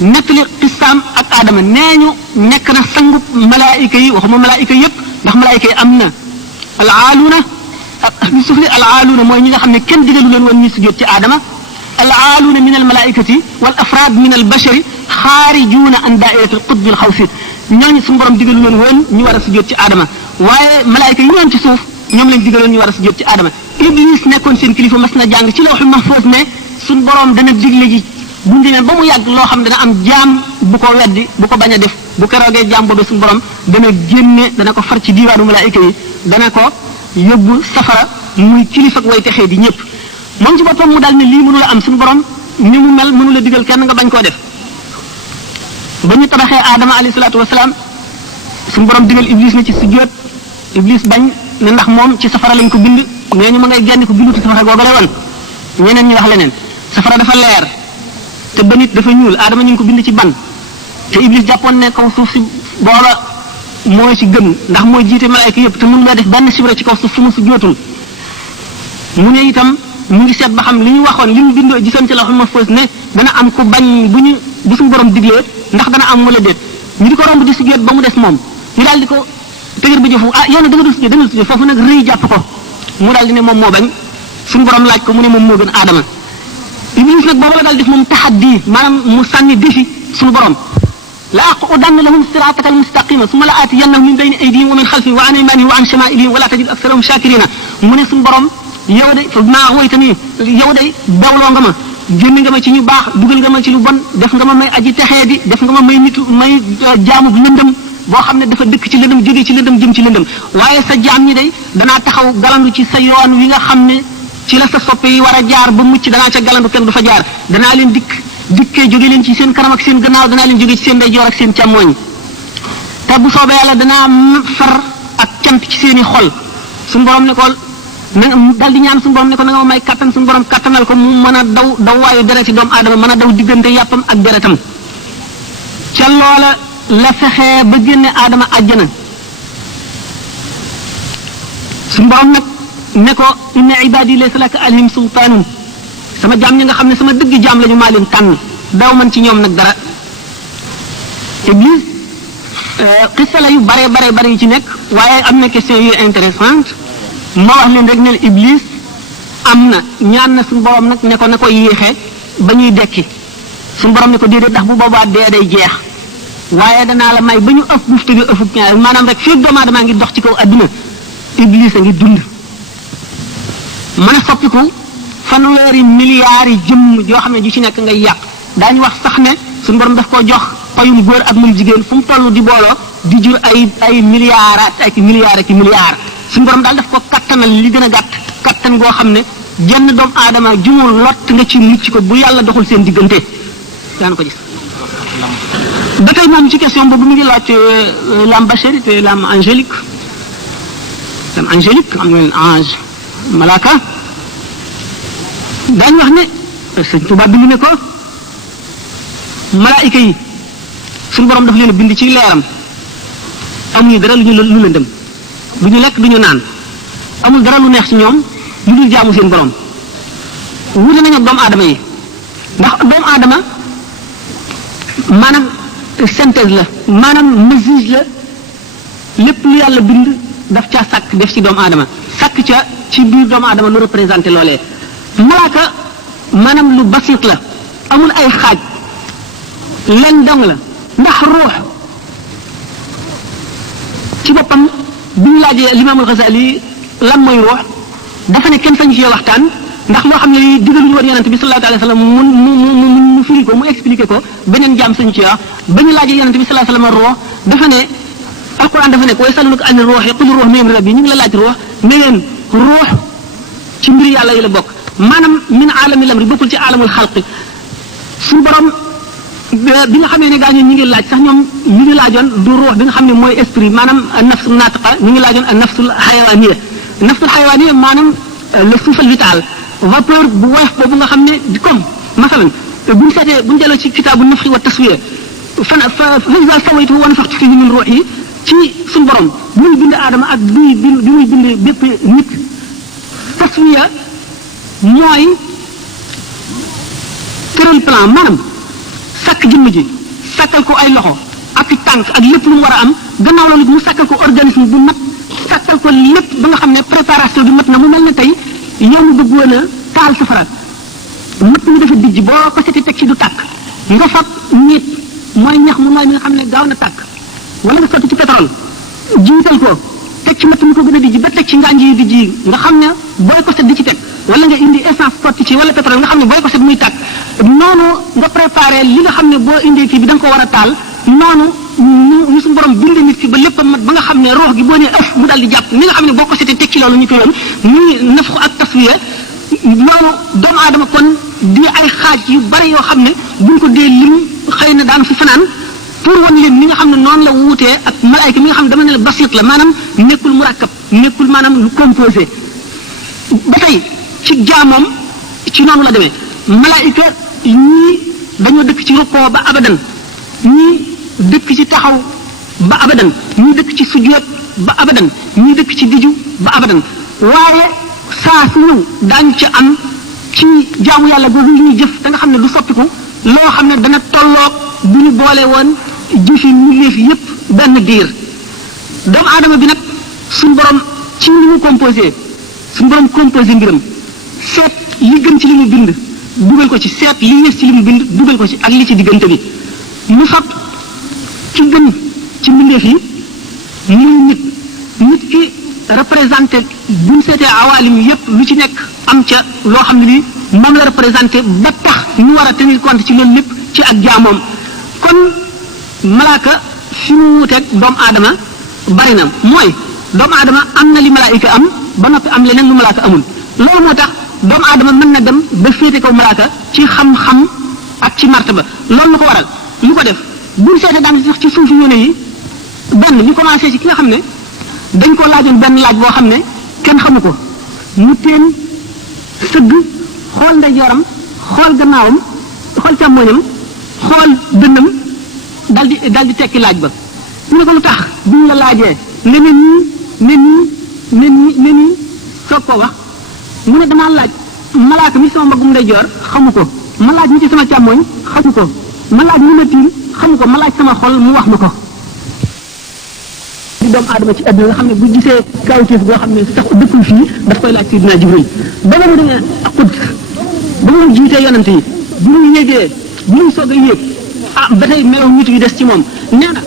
nettali xisaam ak aadama nee ñu nekk na sangub malaayika yi waxuma malaayika yépp ndax malaayika yi am na alaaluuna li suuf li alaaluuna mooy ñi nga xam ne kenn digalu leen woon ñu sujjóot ci aadama alaaluuna min al malaaikati wal afraad min al bashari xaarijuuna an daairati al qutbi al xawsi ñooñu suñu borom digalu leen woon ñu war a sujjóot ci aadama waaye malaayika yi ñoon ci suuf ñoom lañ digaloon ñu war a sujjóot ci aadama iblis nekkoon seen kilifa mas na jàng ci lawhul mahfuus ne suñu borom dana digle ji bu demee ba mu yàgg loo xam ne dana am jaam bu ko weddi bu ko bañ a def bu keroogee jaam boobu suñu borom dana génne dana ko far ci diiwaanu malaayika yi dana ko yóbbu safara muy kilifa ak way texee di ñëpp moom ci boppam mu daal ne lii mënu la am suñu borom ni mu mel mënu la digal kenn nga bañ koo def ba ñu tabaxee aadama alayhi salaatu wasalaam suñu borom digal iblis na ci sujjóot iblis bañ ne ndax moom ci safara lañ ko bind nee ñu ma ngay genn ko bindu ci safara googale woon ñeneen ñi wax leneen safara dafa leer te ba nit dafa ñuul aadama ñu ngi ko bind ci ban te iblis jàppoon ne kaw suuf si booba mooy si gën ndax mooy jiite malaayka yëpp te mënu la def benn sibra ci kaw suuf su mu sujjóotul mu ne itam mu ngi seet ba xam li ñu waxoon li mu bindoo gisoon ci lawhul mahfuus ne dana am ku bañ bu suñu borom diglee ndax dana am wala déet ñu di ko romb di sujjóot ba mu des moom ñu daal di ko tëgër bi jëfu yow nag da nga dul sujjóot da nga sujjóot foofu nag rëy jàpp ko mu daal di ne moom moo bañ suñu borom laaj ko mu ne moom moo gën aadama iblis nag boobu la daal def moom taxaddi maanaam mu sànni défi suñu borom la aqudanna lahum siraataka almustaqima summa la aatiyannahum min bayni aydihim wa min xalfihim wa an aymanihim wa an shamaa'ilihim wa la tajid aksarahum shakirina mu ne suñu borom yow de fa maa woytani yow de dawloo nga ma génn nga ma ci ñu baax dugal nga ma ci lu bon def nga ma may aji texee di def nga ma may nitu may jaamu lëndëm boo xam ne dafa dëkk ci lëndëm jóge ci lëndëm jëm ci lëndëm waaye sa jaam ñi day danaa taxaw galandu ci sa yoon wi nga xam ne ci la sa soppe yi war a jaar ba mucc danaa ca galandu kenn du fa jaar danaa leen dikkee jóge leen ci seen kanam ak seen gannaaw danaa leen jóge ci seen ndeyjoor ak seen càmmooñ te bu soobee yàlla danaa far ak cant ci seen i xol suñu borom ne ko dal di ñaan suñu borom ne ko na nga ma may kattan suñu borom kattanal ko mu mën a daw waayu dereti doomu aadama mën a daw diggante yàppam ak deretam ca loola la fexee ba génne aadama àjjana suñu borom nag ne ko inna ibadi laysa laka alayhim sultaanun sama jaam ñi nga xam ne sama dëgg jaam lañu maa leen tànn daw man ci ñoom nag dara iblis xissa la yu bare yu ci nekk waaye am na question yu intéressante ma wax leen rek ne iblis am na ñaan na suñu borom nag ne ko na ko yéexee ba ñuy dekki suñu borom ne ko déedéet ndax bu boobaa dee day jeex waaye danaa la may ba ñu ëf bufte bi ëfuk ñaar maanaam rek fii doomu aadama ngi dox ci kaw adduna Iblis a ngi dund mën a soppiku fanweeri milliards yi jëmm joo xam ne ju ci nekk ngay yàq daañu wax sax ne suñu borom daf koo jox payum góor ak muy jigéen fu mu toll di booloo di jur ay milliards ak milliards suñu borom daal daf ko kattanal li gën a gàtt kattan goo xam ne jenn doomu aadama jumul lott nga ci mucc ko bu yàlla doxul seen diggante daan ko gis. ba tey moom ci question boobu mu ngi laaj l'âme bachérique et l'âme angélique l'âme angélique am ngeen ange malaka daañu wax ne sëñ Tuubaa bind ne ko malaayika yi suñu borom daf leen a bind ci leeram amuñu dara lu lëndëm du ñu lekk du ñu naan amul dara lu neex ci ñoom lu dul jaamu seen borom wuute nañu ak doomu aadama yi ndax doomu aadama maanaam synthèse la maanaam mesure la lépp lu yàlla bind daf caa sàkk def ci doomu aadama sàkk ca ci biir doomu aadama lu représenté loolee malaaka maanaam lu basit la amul ay xaaj len dong la ndax ruux ci boppam bi ñu laajee limaamul Ghazali lan mooy ruux dafa ne kenn sañu ci waxtaan ndax loo xam ne digaluñu woon yonente bi sallallahu alayhi wa sallam mu firi ko mu expliqué ko beneen jaam sañu ci wax ba ñu laajee yonente bi sallallahu alayhi wa sallam ruux dafa ne alquran dafa ne wa yasalunaka ani ruux qul ruux min amri rabbi ñu ngi la laaj ruux ne leen ruux ci mbir yàlla yi la bokk maanaam min aalami lamri bokkul ci aalamul xalqi suñu borom bi nga xamee ne gaa ñoon ñi ngi laaj sax ñoom li ñu laajoon du ruux bi nga xam ne mooy esprit maanaam nafsu naatiqa ñu ngi laajoon nafsul xayawaaniya nafsul xayawaaniya maanaam le souffle vital vapeur bu woyof boobu nga xam ne di comme masalan buñu seetee buñu delloo ci kitaabu nafxi wa taswiya fa iza sawaytuhu wa nafaxtu fihi min ruuhi ci suñu borom bi muy bind aadama ak bi muy bind bépp nit taswiya mooy tëral plan maanaam sàkk jëmm ji sàkkal ko ay loxo ak tànk ak lépp lu mu war a am gannaaw loolu mu sàkkal ko organisme bu mat sàkkal ko lépp ba nga xam ne préparation bi mat na mu mel ne tey yow mu bëggoon a taal safara mat mi dafa dijj boo ko seti teg ci du tàkk nga fab nit mooy ñax mu nooy mi nga xam ne gaaw na tàkk wala nga sotti ci pétrole jiital ko teg ci matt mi ko gën a dijj ba teg ci ngànj yi dijj yi nga xam ne booy ko set di ci teg wala nga indi essence sotti ci wala pétrole nga xam ne booy ko set muy tàkk noonu nga préparé li nga xam ne boo indee kii bi da nga ko war a taal noonu ñu suñu borom bind nit ki ba lépp mat ba nga xam ne roox gi boo nee ëf mu daal di jàpp ni nga xam ne boo ko setee teg ci loolu ñu ko yoon muy nafxu ak taswiya loolu doomu aadama kon di ay xaaj yu bari yoo xam ne buñ ko dee lim xëy na daanu fi fanaan pour wan leen ni nga xam ne noonu la wuutee ak malaayka mi nga xam ne dama ne la basit la maanaam nekkul murakkab nekkul maanaam lu composé ba tey ci jaamoom ci noonu la demee malaayka ñii dañoo dëkk ci rukkoo ba abadan ñii dëkk ci taxaw ba abadan ñii dëkk ci sujjóot ba abadan ñii dëkk ci diju ba abadan waaye saa su ñëw daañu ci am ci jaamu yàlla googu li ñuy jëf da nga xam ne du soppiku loo xam ne dana tolloog bu ñu boole woon jëfi mbindeef yépp benn diir doomu aadama bi nag suñu borom ci li mu composé suñu borom composé mbiram seet li gën ci li mu bind dugal ko ci seet li yées ci li mu bind dugal ko ci ak li ci diggante bi mu fab ci gën ci mbindeef yi muy nit ki représenté buñ seetee awaalim yépp lu ci nekk am ca loo xam ne lii moom la représenté ba tax ñu war a tenir compte ci loolu lépp ci ak jaamoom kon malaaka fi mu wuteeg doomu aadama bari na mooy doomu aadama am na li malaayika am ba noppi am leneen lu malaaka amul loolu moo tax doomu aadama mën na dem ba féete kaw malaaka ci xam-xam ak ci martaba loolu lu ko waral lu ko def buñ seetee daan sax ci suufu yóne yi benn ñu commencé ci ki nga xam ne dañ ko laajoon benn laaj boo xam ne kenn xamu ko mu teen sëgg xool ndeyjooram xool gannaawam xool càmmoñam xool dënnam dal di tekki laaj ba ñu ne ko lu tax buñ la laajee nga ne nii soog koo wax mu ne damaa laaj malaaka mi sama mbagum ndeyjoor xamu ko ma laaj mi ci sama càmmoñ xamu ko ma laaj mi ma tiim xamu ko ma laaj sama xol mu wax ma ko di doomu aadama ci àdduna nga xam ne bu gisee kawteef boo xam ne sax dëkkul fii daf koy laaj Sidina Jibril ba mu demee ak Quds ba mu jiitee yonante yi bu ñu yégee bu ñu soog a yéeg ba tey melaw nit yi des ci moom nee na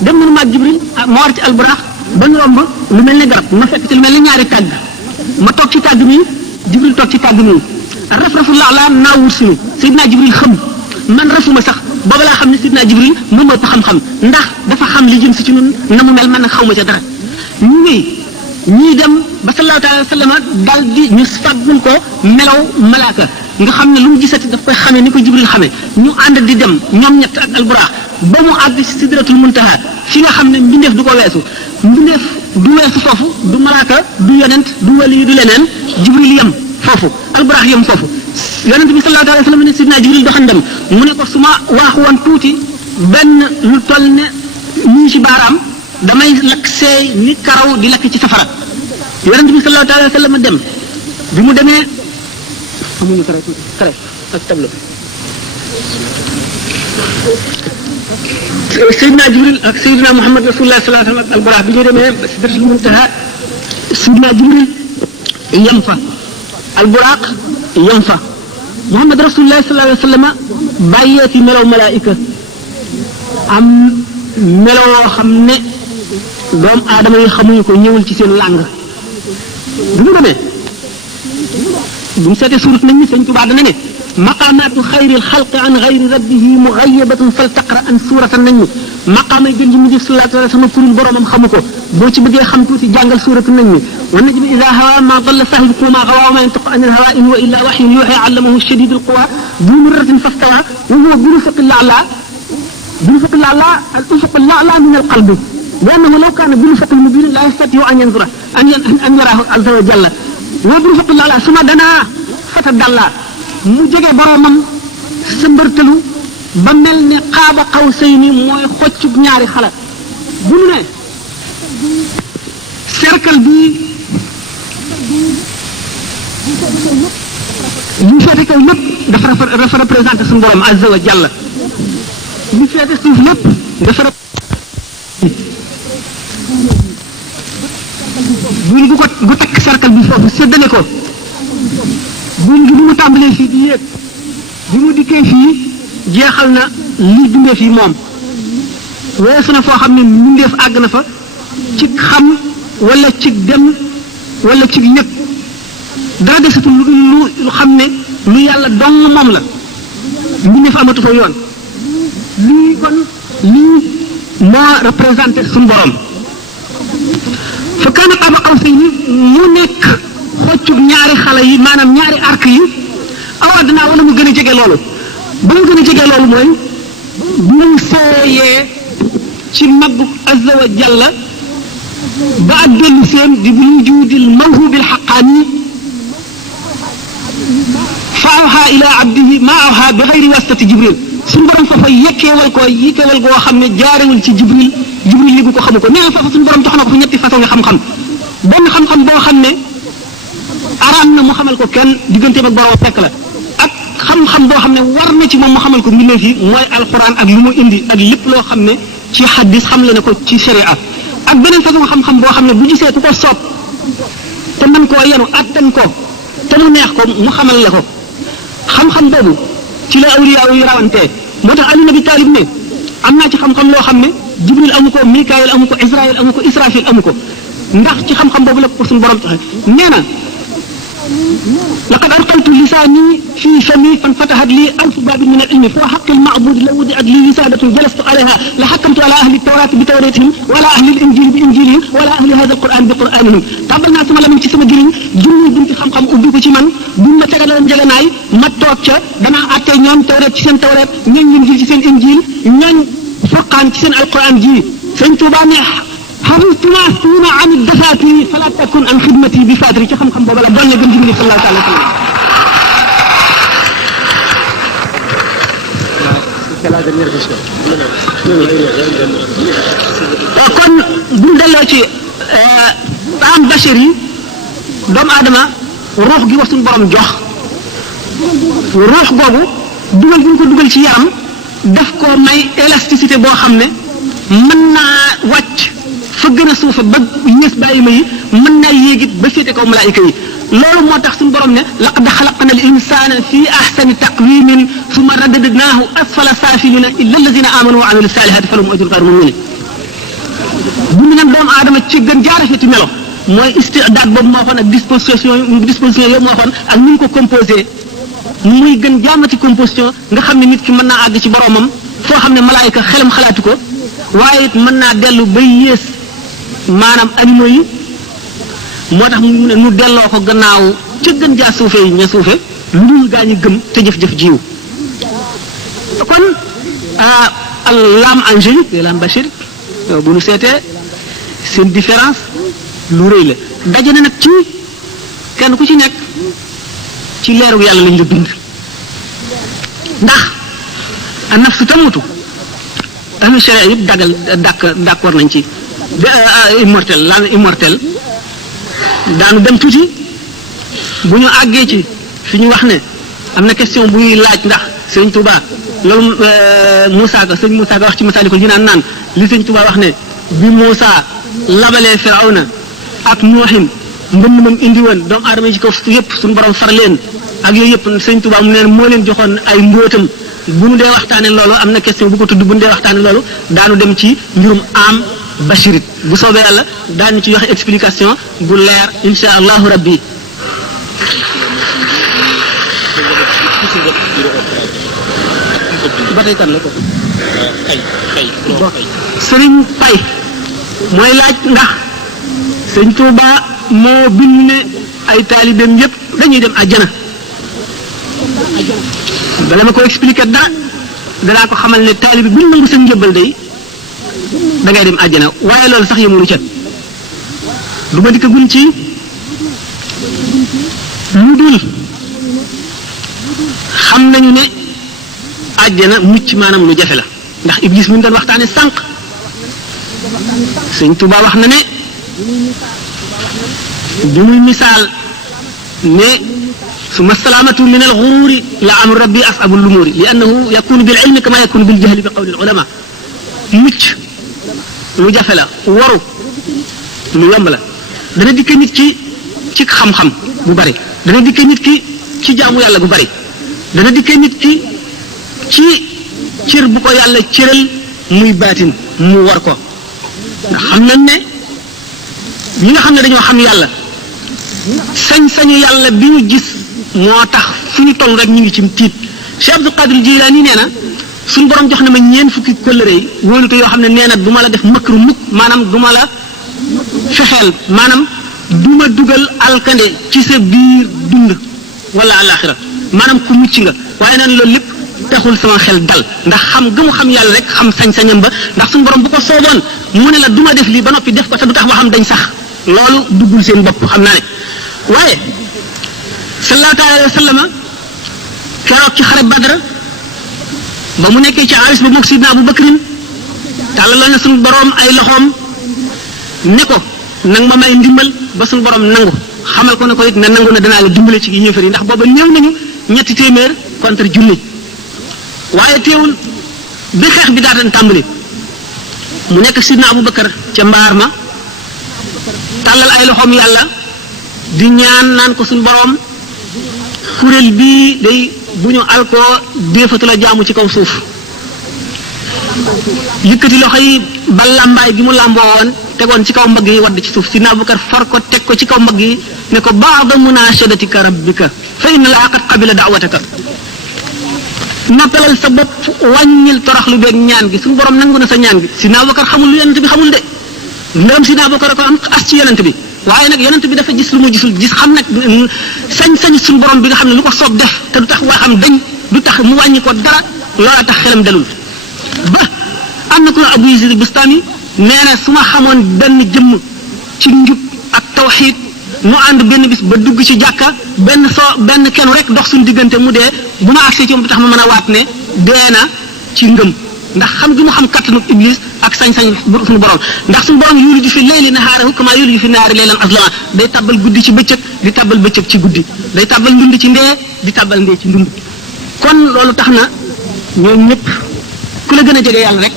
dem nañu maag Jibril moo war ci alburax ba ñu romb lu mel ne garab ma fekk ci lu mel ne ñaari tàgg ma toog ci tàgg mi Jibril toog ci tàgg mi raf-rafu laa naa wut sunu Seydina Jibril xam man rafuma sax booba laa xam ne Seydina Jibril moom moo ëpp xam-xam ndax dafa xam li jëm si ci ñun na mu mel man nag xaw ma ca dara ñii dem ba sallallahu alayhi wa sallam dal di ñu fàggul ko melaw malaaka nga xam ne lu mu gisati daf koy xamee ni ko Jibril xamee ñu ànd di dem ñoom ñett ak alburaax ba mu àgg ci sidratul muntaha fi nga xam ne mbindeef du ko weesu mbindeef du weesu foofu du malaaka du yonent du wali du leneen Jibril yem foofu alburaax yem foofu yonent bi sallallahu alayhi wa sallam ne sidna Jibril doxandem mu ne ko su ma waaxu woon tuuti benn lu toll ne ñu ci baaraam damay lakk seey ni karaw di lakk ci safara yonent bi sallallahu alayhi wa sallam dem bi mu demee amuñu kare tuuti kare ak tableau Seydina Jibril ak Seydina Muhammad rasulullah sallallahu alayhi wa sallam ak alburaax bi ñu demee sidratul muntaha Seydina Jibril yem fa alburaax yem fa Muhammad rasulullah sallallahu alayhi wa sallam bàyyee ci melaw malaayika am meloo xam ne doomu aadama yi xamuñu ko ñëwul ci seen làng bu mu demee bu mu seetee suurat nañ ni sëñ Tuubaa dana ne maqaamaatu xayril xalqi an xayri rabbihi muxayabatun fal taqra an suuratan nañ ni maqaamay gën ji mu jëf sallallahu alayhi wa sallam kurul boromam xamu ko boo ci bëggee xam tuuti jàngal suuratu nañ ni wa najmi ida hawa ma dalla sahibukum ma gawa wa ma yantiqu an il hawa in huwa illa waxyun yuuxa allamahu shadidul quwa du miratin fastawa wa huwa bilufuqi lala bilufuqi lala al ufuq lala min al qalbi لأنه لو كان بالفق المبين لا يستطيع أن ينظر أن يراه عز وجل وبالفق الله ثم دنا فتدلى mu jege boromam sëmbartalu ba mel ne xaaba qawsayni mooy xoccub ñaari xala bu ñu ne cercle bi ñu féete kaw lépp dafa représenté suñu borom azza wa jalla ñu féete suuf lépp dafa buñ gu takk cercle bi foofu séddale ko buñ gi bu mu tàmbalee fii di yéeg bi mu dikkee fii jeexal na li dundee fii moom weesu na foo xam ne mbindeef àgg na fa ci xam wala ci dem wala ci ñëpp dara desatul lu xam ne lu yàlla dong moom la mbindeef amatu fa yoon lii kon lii moo représenté suñu borom fa kaana qaaba qawsayni mu nekk xoccub ñaari xale yi maanaam ñaari arc yi aw adnaa wala mu gën a jege loolu ba mu gën a jege loolu mooy bu mu seeyee ci maggu azza wa jalla ba ak dellu seen di bu wujudil mawhubil xaqaani fa awha ila abdihi ma awha bi xayri wasitati jibril suñu borom foofa yekkeewal goo xam ne jaarewul ci jibril yi gu ko xamu ko nee na foofa suñu borom jox na ko fi ñetti façon xam-xam benn xam-xam boo xam ne araam na mu xamal ko kenn digganteem ak borom fekk la ak xam-xam boo xam ne war na ci moom mu xamal ko mbindeef yi mooy alquran ak lu mu indi ak lépp loo xam ne ci xaddis xam la ne ko ci sharia ak beneen façon xam-xam boo xam ne bu gisee ku ko soob te mën koo yenu attan ko te mu neex ko mu xamal la ko xam-xam boobu ci la awliya yi rawantee moo tax Ali Nabi Talib ne am naa ci xam-xam loo xam ne Jibril amu ko Mikaayil amu ko Israël amu ko Israfil amu ko ndax ci xam-xam boobu la ko suñu borom taxe nee na laqad alqaytu lisaani fi fami fanfatahat li alfu baabin min al ilmi fa haqqi al ma'bud la wudi'at li wisadatun jalastu alayha la hakamtu ala ahli tawrat bi tawratihim wala ahli al injil bi injilihim wala ahli hadha al quran bi quranihim tàmbal naa sama lamiñ ci sama jëriñ junni bunti xam-xam ubbi ko ci man buñ ma tegaloon njeganaay ma toog ca danaa àttee ñoom tawrat ci seen tawrat ñooñ injil ci seen injil ñooñ furqaan ci seen alquran ji sëñ Tuubaa ne xafistuma suuna an dafaatiri fala takun an xidmati bi faatiri ci xam-xam boobu la doon na gën jimni sallallahu alayhi wa sallam kon buñ delloo ci am bachar yi doomu aadama ruux gi wax suñu borom jox ruux googu dugal bu ñu ko dugal ci yaram daf ko may élasticité boo xam ne mën naa wàcc fa gën a suufa ba ñees bàyyi ma yi mën naa yéegit ba féete kaw malaayika yi loolu moo tax suñu borom ne laqad xalaqna al insana fi ahsani taqwimin summa radadnaahu asfala saafilina illa alladina amanu wa amilu salihati falahum ajrun ghayru mamnun bu ñu doom aadama ci gën jaarafeti melo mooy istidaad boobu moo waxoon ak disposition yooyu moo waxoon ak ni ñu ko composé muy gën jaamati composition nga xam ne nit ki mën naa àgg ci boromam foo xam ne malaayika xelam xalaatu ko waaye it mën naa dellu ba yées maanaam animaux yi moo tax mu delloo ko gannaaw ca gën jaa suufe yi ña suufe lu dul gaa ñi gëm te jëf-jëf jiw kon l'âme angélique et l'âme bachérique bu nu seetee seen différence lu rëy la daje na nag ci kenn ku ci nekk ci leeru yàlla lañ la bind ndax a nafsu tamutu ahlu sharia yëpp d'accord nañ ci immortel l'âme immortel daanu dem tuuti bu ñu àggee ci fi ñu wax ne am na question buy laaj ndax sëñ Touba loolu Moussa Ka sëñ Moussa Ka wax ci Masaalikul Jinaan naan li sëñ Touba wax ne bi Moussa labalee Firawna ak Nuuhin mbënd moom indi woon doomu aadama yi ci kaw yëpp suñu borom far leen ak yooyu yëpp sëñ Touba mu neen moo leen joxoon ay mbóotam bu nu dee waxtaane loolu am na question bu ko tudd bu nu dee waxtaane loolu daanu dem ci mbirum am bashirit bu soobee yàlla daanu ci joxe explication bu leer insha allahu rabbi ba tey kan la ko sëriñ Pay mooy laaj ndax sëñ Touba moo bind ne ay taalibeem yépp dañuy dem àjjana bala ma ko expliquer dara danaa ko xamal ne taalibe bu ñu nangu seen njëbbal day da ngay dem àjjana waaye loolu sax yemulu ca du ma dikkagun ci lu dul xam nañu ne àjjana mucc maanaam lu jafe la ndax iblis mi ñu doon waxtaane sànq sëñ Tuubaa wax na ne bi muy misaal ne suma salaamatu min al gururi la am rabbi asabu lumuri li annahu yakunu bil ilmi kama yakunu bil jahli bi qawli al ulama mucc lu jafe la waru lu yomb la dana dikke nit ki ci xam-xam bu bari dana dikke nit ki ci jaamu yàlla bu bari dana dikke nit ki ci cër bu ko yàlla cëral muy baatin mu war ko nga xam nañ ne ñi nga xam ne dañoo xam yàlla sañ-sañu yàlla bi ñu gis moo tax fu ñu toll rek ñu ngi ci tiit Cheikh Abdul Qadir Jilaani nee na suñu borom jox na ma ñeent fukki kóllëre yi wóolute yoo xam ne nee na du ma la def makru mukk maanaam du ma la fexeel maanaam du ma dugal alkande ci sa biir dund wala alaxira maanaam ku mucc nga waaye naan loolu lépp taxul sama xel dal ndax xam gëmu xam yàlla rek xam sañ-sañam ba ndax suñu borom bu ko sooboon mu ne la du ma def lii ba noppi def ko te du tax ba xam dañ sax loolu duggul seen bopp xam naa ne waaye sallallahu alayhi wa sallam keroog ci xare Badr ba mu nekkee ci aris ba moog sidna Abu Bakrin tàllal na suñu borom ay loxoom ne ko nang ma may ndimbal ba suñu borom nangu xamal ko ne ko it ne nangu na danaa la dimbale ci yéefar yi ndax booba ñëw nañu 300 contre junni waaye teewul bi xeex bi daataan tàmbali mu nekk sidna Abu Bakar ca mbaar ma tàllal ay loxoom yàlla di ñaan naan ko suñu borom kuréel bii day bu ñu alkoo déefatu la jaamu ci kaw suuf yëkkati loxo yi ba làmbaay gi mu làmboo woon tegoon ci kaw mbagg yi wadd ci suuf si na Abubakar far ko teg ko ci kaw mbagg yi ne ko baada munashadatika rabbika fa inna laa qad qabila da'wataka noppalal sa bopp wàññil toroxlu beeg ñaan gi suñu borom nangu na sa ñaan gi si na Abubakar xamul lu yonent bi xamul de ndegam si na Abubakar ko am as ci yonent bi waaye nag yonent bi dafa gis lu mu gisul gis xam nag sañ-sañ suñu borom bi nga xam ne lu ko soob def te du tax waa xam dañ du tax mu wàññi ko dara loola tax xelam dalul ba am na ko Abu Yazid Bustami nee na su ma xamoon benn jëmm ci njub ak tawxiid nu ànd benn bis ba dugg ci jàkka benn kenn rek dox suñu diggante mu dee bu ma agsee ci moom du tax ma mën a waat ne dee na ci ngëm ndax xam gi mu xam kattanu iblis ak sañ-sañ suñu borom ndax suñu borom yuliju fi layli nahaarahu kama yuliju fi nahaari laylan aslama day tàbbal guddi ci bëccëg di tàbbal bëccëg ci guddi day tàbbal ndund ci ndee di tàbbal ndee ci ndund kon loolu tax na ñoom ñëpp ku la gën a jege yàlla rek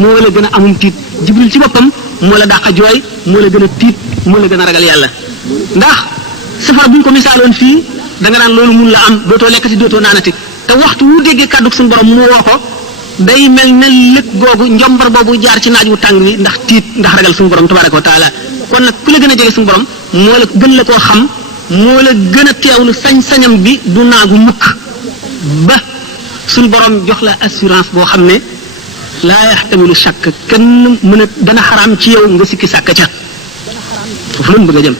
moo la gën a amum tiit jibril ci boppam moo la dàq a jooy moo la gën a tiit moo la gën a ragal yàlla ndax safara bu ñu ko misaaloon fii da nga naan loolu mun la am dootoo lekkati dootoo naanati te waxtu wu déggee kàddu suñu borom mu woo ko day mel ne lëg googu njombar boobu jaar ci naaj wu tàng wi ndax tiit ndax ragal suñu borom tabaraka wa taala kon nag ku la gën a jege suñu borom moo la gën la koo xam moo la gën a teewlu sañ-sañam bi du naagu mukk ba suñu borom jox la assurance boo xam ne laa yaxtamilu shakk kenn mën a dana xaraam ci yow nga sikki sàkk ca foofu lañ bëgg a jëm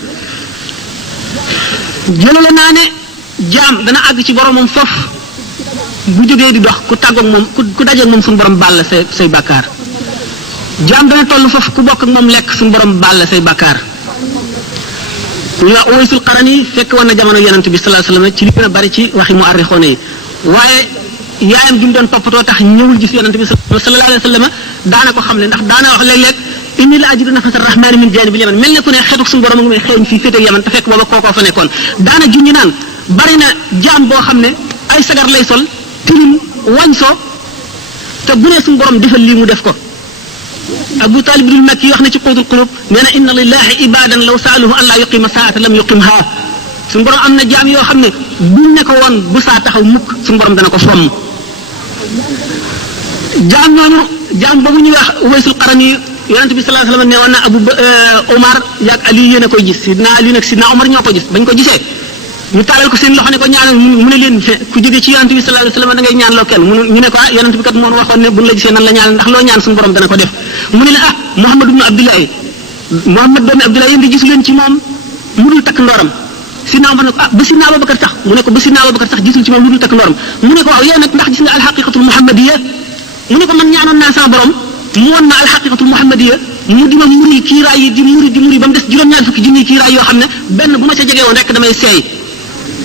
jëlale naa ne jaam dana àgg ci boromam foofu bu jógee di dox ku tàggoog moom ku dajeeg moom suñu borom baal la say bàkkaar jaam dana toll foofu ku bokk ak moom lekk suñu borom baal la say bàkkaar ñu wax Uwaysul Qarani fekk woon na jamono yonent bi sallallahu alayhi wasallam ci li gën a bari ci waxi mu arrixoone yi waaye yaayam bi mu doon toppatoo tax ñëwul gis yonent bi sallallahu alayhi wasallam daana ko xam ne ndax daana wax léeg-léeg inni la ajidu nafasa rahmaani min jaanibil yaman mel ne ku ne xeetu suñu borom a ngi may xeeñ fii féete yaman te fekk booba kookoo fa nekkoon daana junñi naan bari na jaam boo xam ne ay sagar lay sol tilim wañso te bu ne suñu borom defal lii mu def ko Abu Talib ibn Makki wax na ci Qawdul Qulub nee na inna lillahi ibadan law saaluhu an laa yuqima saata lam yuqimha suñu borom am na jaam yoo xam ne buñ ne ko woon bu saa taxaw mukk suñu borom dana ko fomm jaam ñooñu jaam boobu ñuy wax Uwaysul Qarani yonent bi sallallahu alayhi wasallam nee woon na Abu Omar yaag Ali yéen a koy gis sidna Ali nag sidna Omar ñoo ko gis bañ ko gisee ñu taalal ko seen loxo ne ko ñaanal mu ne leen ku jóge ci yonent bi sallallahu alayhi wasallam da ngay ñaan loo kenn ñu ne ko yonent bi kat moo waxoon ne buñ la gisee nan la ñaan ndax loo ñaan suñu borom dana ko def mu ne la Muhammad ibn Abdullahi Muhammad doomi Abdullahi yéen di gisu leen ci moom mu dul takk ndooram sidna Omar ne ko ba sidna Abubakar sax mu ne ko ba sidna Abubakar sax gisul ci moom lu dul takk ndooram mu ne ko waaw yow nag ndax gis nga alxaqiqatul muhammadiyya mu ne ko man ñaanoon naa sama borom mu won na alxaqiqatul muhammadiyya mu di ma muri kiiraay yi di muri ba mu des juróom-ñaar fukki junni kiiraay yoo xam ne benn bu ma ca jege woon rek damay seey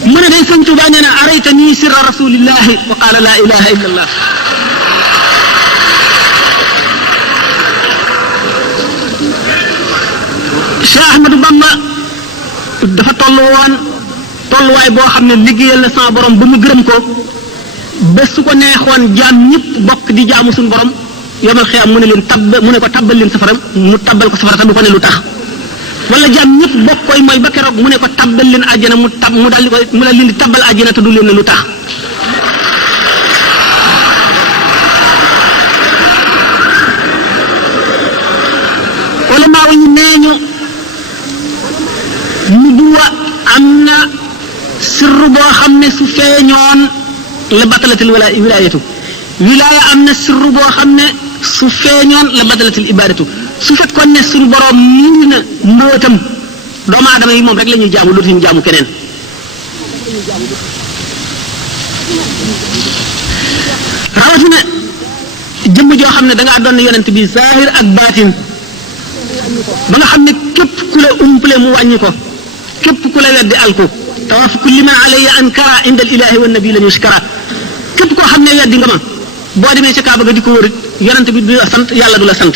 mu ne day sëñ Tuubaa nee na arayta nii sirra rasulillahi wa qaala laa ilaha illa allah Cheikh Ahmadou Bamba dafa toll woon tolluwaay boo xam ne liggéeyal na sama borom ba mu gërëm ko ba su ko neexoon jaam ñëpp bokk di jaamu suñu borom yomal xiyaam mu ne leen mu ne ko tabbal leen safara mu tabbal ko safara te du ko ne lu tax wala jaam ñëpp bokk koy mooy ba keroog mu ne ko tabbal leen àjjana mu daal di koy mu daal leen di tabbal àjjana te du leen ne lu tax wala maa ñu nee ñu mu duwa am na sirru boo xam ne su feeñoon la batalatil wilaayatu wilaaya am na sirru boo xam ne su feeñoon la batalatil ibadatu su fekkoon ne suñu borom muur na mbootam doomu aadama yi moom rek la ñuy jaamu dootuñu jaamu keneen rawatina jëmm joo xam ne da ngaa doon yonent bi zahir ak baatin ba nga xam ne képp ku la umpale mu wàññi ko képp ku la weddi alku tawaaf kulli man alayya ankara inda al ilahi wa nabi la yushkara képp koo xam ne weddi nga ma boo demee ca Kaaba ga di ko wërit yonent bi du la sant yàlla du la sant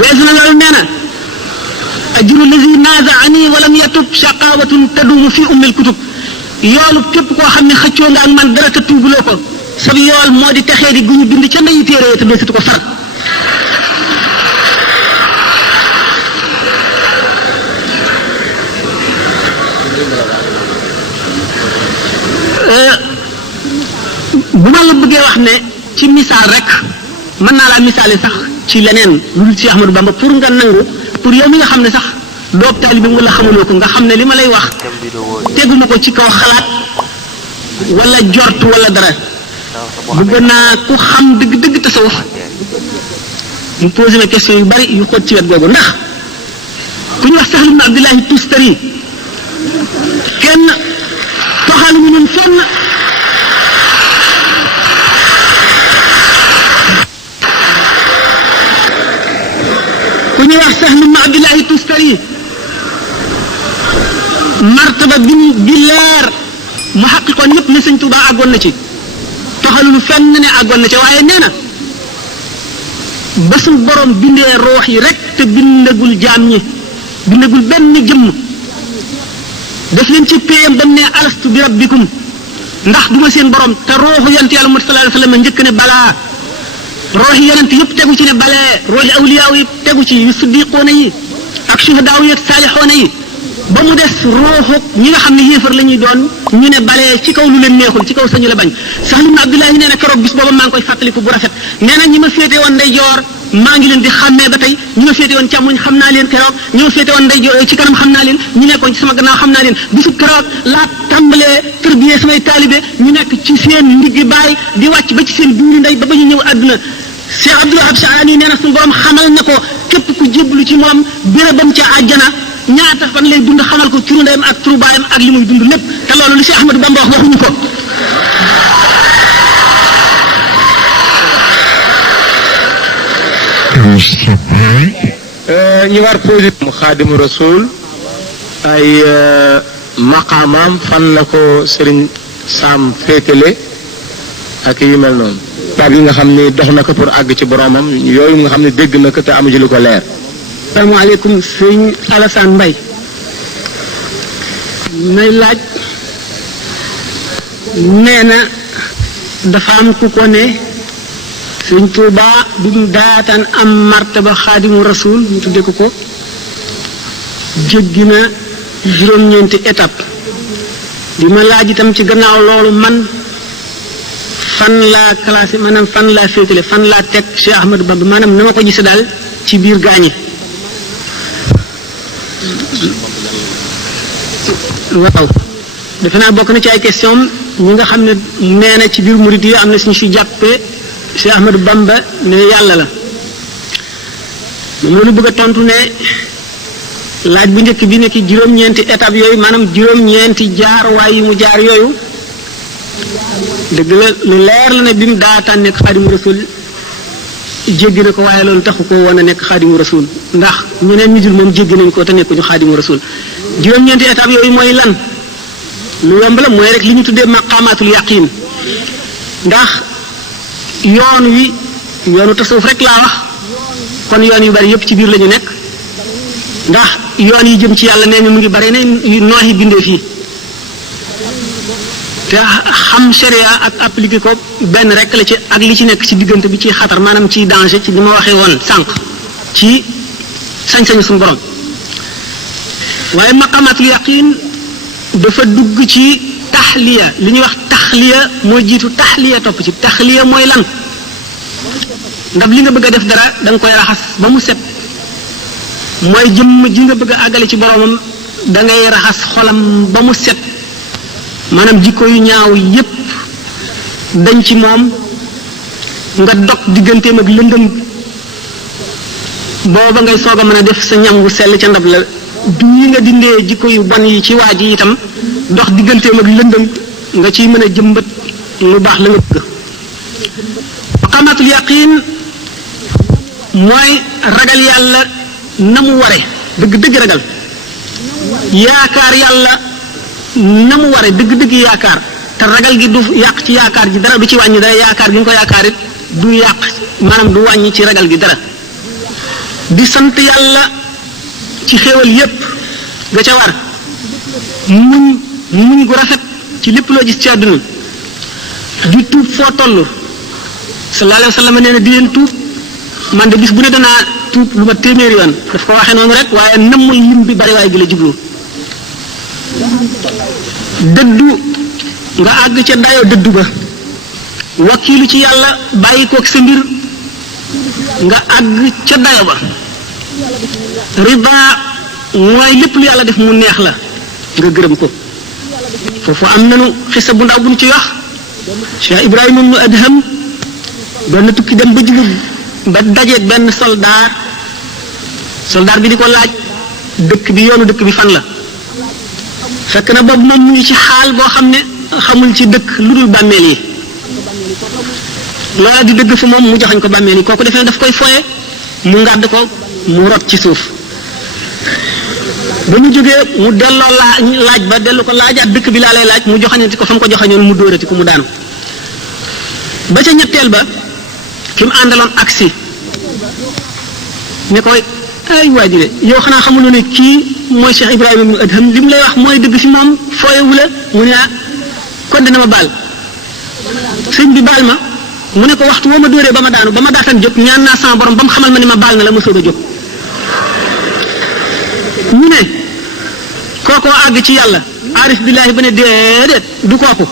weesu na loolu nee na ajru lazi nazaani wa lam yatub shaqawatun tadumu fi ummil kutub yoolu képp koo xam ne xëccoo nga ak man dara te tuubuloo ko sab yool moo di texee di gu ñu bind ca ndeyu téere te doo situ ko far bu ma la bëggee wax ne ci misaal rek mën naa laa misaale sax ci leneen lu dul ci Ahmadou Bamba pour nga nangu pour yow mi nga xam ne sax doob taalibe wala xamuloo ko nga xam ne li ma lay wax teguma ko ci kaw xalaat wala jort wala dara bëgg naa ku xam dëgg-dëgg tasawuf mu posé ma question yu bari yu xóot ci wet googu ndax ku ñu wax Sahl ibn Abdullahi Tustari kenn toxalu ñu ñun fenn ku ñuy wax Sahl ibn Abdullahi Tustari martaba bi leer mu xaqiqoon yëpp ne sëñ Tuubaa àggoon na ci toxalul fenn ne àggoon na ci waaye nee na ba suñ borom bindee roox yi rek te bindagul jaam ñi bindagul benn jëmm def leen ci payam ba mu ne alastu bi rabbikum ndax duma seen borom te rooxu yonent yàlla Muhammad sallallahu alayhi wasallam njëkk ne balaa rooxi yonent yëpp tegu ci ne balee rooxi awliyaaw yi tegu ci yu siddiqoona yi ak shuhadaaw yi ak saalixoona yi ba mu des ruuxu ñi nga xam ne yéefar la ñuy doon ñu ne balee ci kaw lu leen neexul ci kaw sañu la bañ Sahl ibn Abdullahi nee na keroog bis booba maa ngi koy fàttaliku bu rafet nee na ñi ma féete woon ndeyjoor maa ngi leen di xàmmee ba tey ñi ma féete woon càmmoñ xam naa leen keroog ñi ma féete woon ndeyjoor ci kanam xam naa leen ñu nekkoon ci sama gannaaw xam naa leen bisu keroog laa tàmbalee tërbiyee samay taalibe ñu nekk ci seen ndiggi baay di wàcc ba ci seen biiri ndey ba ba ñu ñëw àdduna Cheikh Abdul Wahab Sha'rani nee na suñu borom xamal na ko képp ku jébbalu ci moom bérébam ca àjjana ñaata fan lay dund xamal ko turu ndeyam ak turu baayam ak li muy dund lépp te loolu li Cheikh Ahmadou Bamba wax waxuñu ko. ñi war posé mu Xaadimu Rasul ay maqaamaam fan la ko Serigne Sam féetale ak yu mel noonu. taab yi nga xam ni dox na ko pour àgg ci boromam yooyu nga xam ne dégg na ko te amu ci lu ko leer. asalaamaaleykum sëñ Alassane Mbaye may laaj nee na dafa am ku ko ne sëñ Touba bi mu daataan am martaba Xaadimu Rasul ñu tudde ko jéggi na juróom-ñeenti étape di ma laaj itam ci gannaaw loolu man fan laa classé maanaam fan laa féetale fan laa teg Cheikh Ahmadou Bamba maanaam na ma ko gise daal ci biir gaañi waaw defe naa bokk na ci ay question ñi nga xam ne nee na ci biir murid yi am na suñu fi jàppee Cheikh Ahmadou Bamba ne yàlla la moom loolu bëgg a tontu ne laaj bu njëkk bi nekk juróom-ñeenti étape yooyu maanaam juróom-ñeenti jaar waay yi mu jaar yooyu dëgg la lu leer la ne bi mu daataan nekk Xaadimu Rasul jéggi na ko waaye loolu taxu ko woon a nekk Xaadimu Rasul ndax ñeneen ñu dul moom jéggi nañ ko te nekkuñu Xaadimu Rasul juróom-ñeenti étape yooyu mooy lan lu yomb la mooy rek li ñu tuddee maqaamaatul yaqin ndax yoon wi yoonu tasawuf rek laa wax kon yoon yu bari yépp ci biir la ñu nekk ndax yoon yi jëm ci yàlla nee ñu mu ngi bari ne nooxi bindee fii te xam sharia ak appliquer ko benn rek la ci ak li ci nekk ci diggante bi ci xatar maanaam ci danger ci ni ma waxee woon sànq ci sañ-sañu suñu borom waaye maqamatul yaqin dafa dugg ci taxliya li ñuy wax taxliya moo jiitu taxliya topp ci taxliya mooy lan ndax li nga bëgg a def dara da nga koy raxas ba mu set mooy jëmm ji nga bëgg a àggale ci boromam da ngay raxas xolam ba mu set maanaam jikko yu ñaaw yépp dañ ci moom nga dog digganteem ak lëndëm booba ngay soog a mën a def sa ñam wu sell ca ndab la du yi nga dindee jikko yu bon yi ci waa ji itam dox digganteem ak lëndëm nga ciy mën a jëmbat lu baax la nga bëgg maqamatul yaqin mooy ragal yàlla na mu ware dëgg-dëgg ragal yaakaar yàlla na mu ware dëgg-dëgg yaakaar te ragal gi du yàq ci yaakaar ji dara du ci wàññi dara yaakaar gi nga ko yaakaar it du yàq maanaam du wàññi ci ragal gi dara di sant yàlla ci xéewal yépp ga ca war muñ gu rafet ci lépp loo gis ci àdduna di tuub foo toll sallallahu alayhi wa sallam nee na di leen tuub man de bis bu ne danaa tuub lu ma téeméeri yoon daf ko waxee noonu rek waaye nammul lim bi bari waay gi la jublu dëddu nga àgg ca dayoo dëddu ba wakkiilu ci yàlla bàyyi kook sa mbir nga àgg ca dayo ba rida mooy lépp lu yàlla def mu neex la nga gërëm ko foofu am nanu xisa bu ndaw bu ñu ci wax Cheikh Ibrahima ibnu Adham doon na tukki dem ba jublu ba dajeeg benn soldaar bi di ko laaj dëkk bi yoonu dëkk bi fan la fekk na boobu moom mu ngi ci xaal boo xam ne xamul ci dëkk lu dul bàmmeel yi loola di dëgg fi moom mu joxañ ko bàmmeel yi kooku defee daf koy foye mu ngàdd ko mu rot ci suuf ba mu jógee mu delloo laaj ba dellu ko laajaat dëkk bi laa lay laaj mu joxañati ko fa mu ko joxañoon mu dóorati ko mu daanu ba ca ñetteel ba ki mu àndaloon aksi ne koy ay waa ji de yow xanaa xamuloo ne kii mooy Cheikh Ibrahima ibnu Adham li mu lay wax mooy dëgg fi moom fooyewu la mu ne ah kon dina ma baal sëñ bi baal ma mu ne ko waxtu woo ma dóoree ba ma daanu ba ma daataan jóg ñaan naa sama borom ba mu xamal ma ne ma baal na la ma soog a jóg ñu ne kookoo àgg ci yàlla arif billahi ba ne déedéet du kooku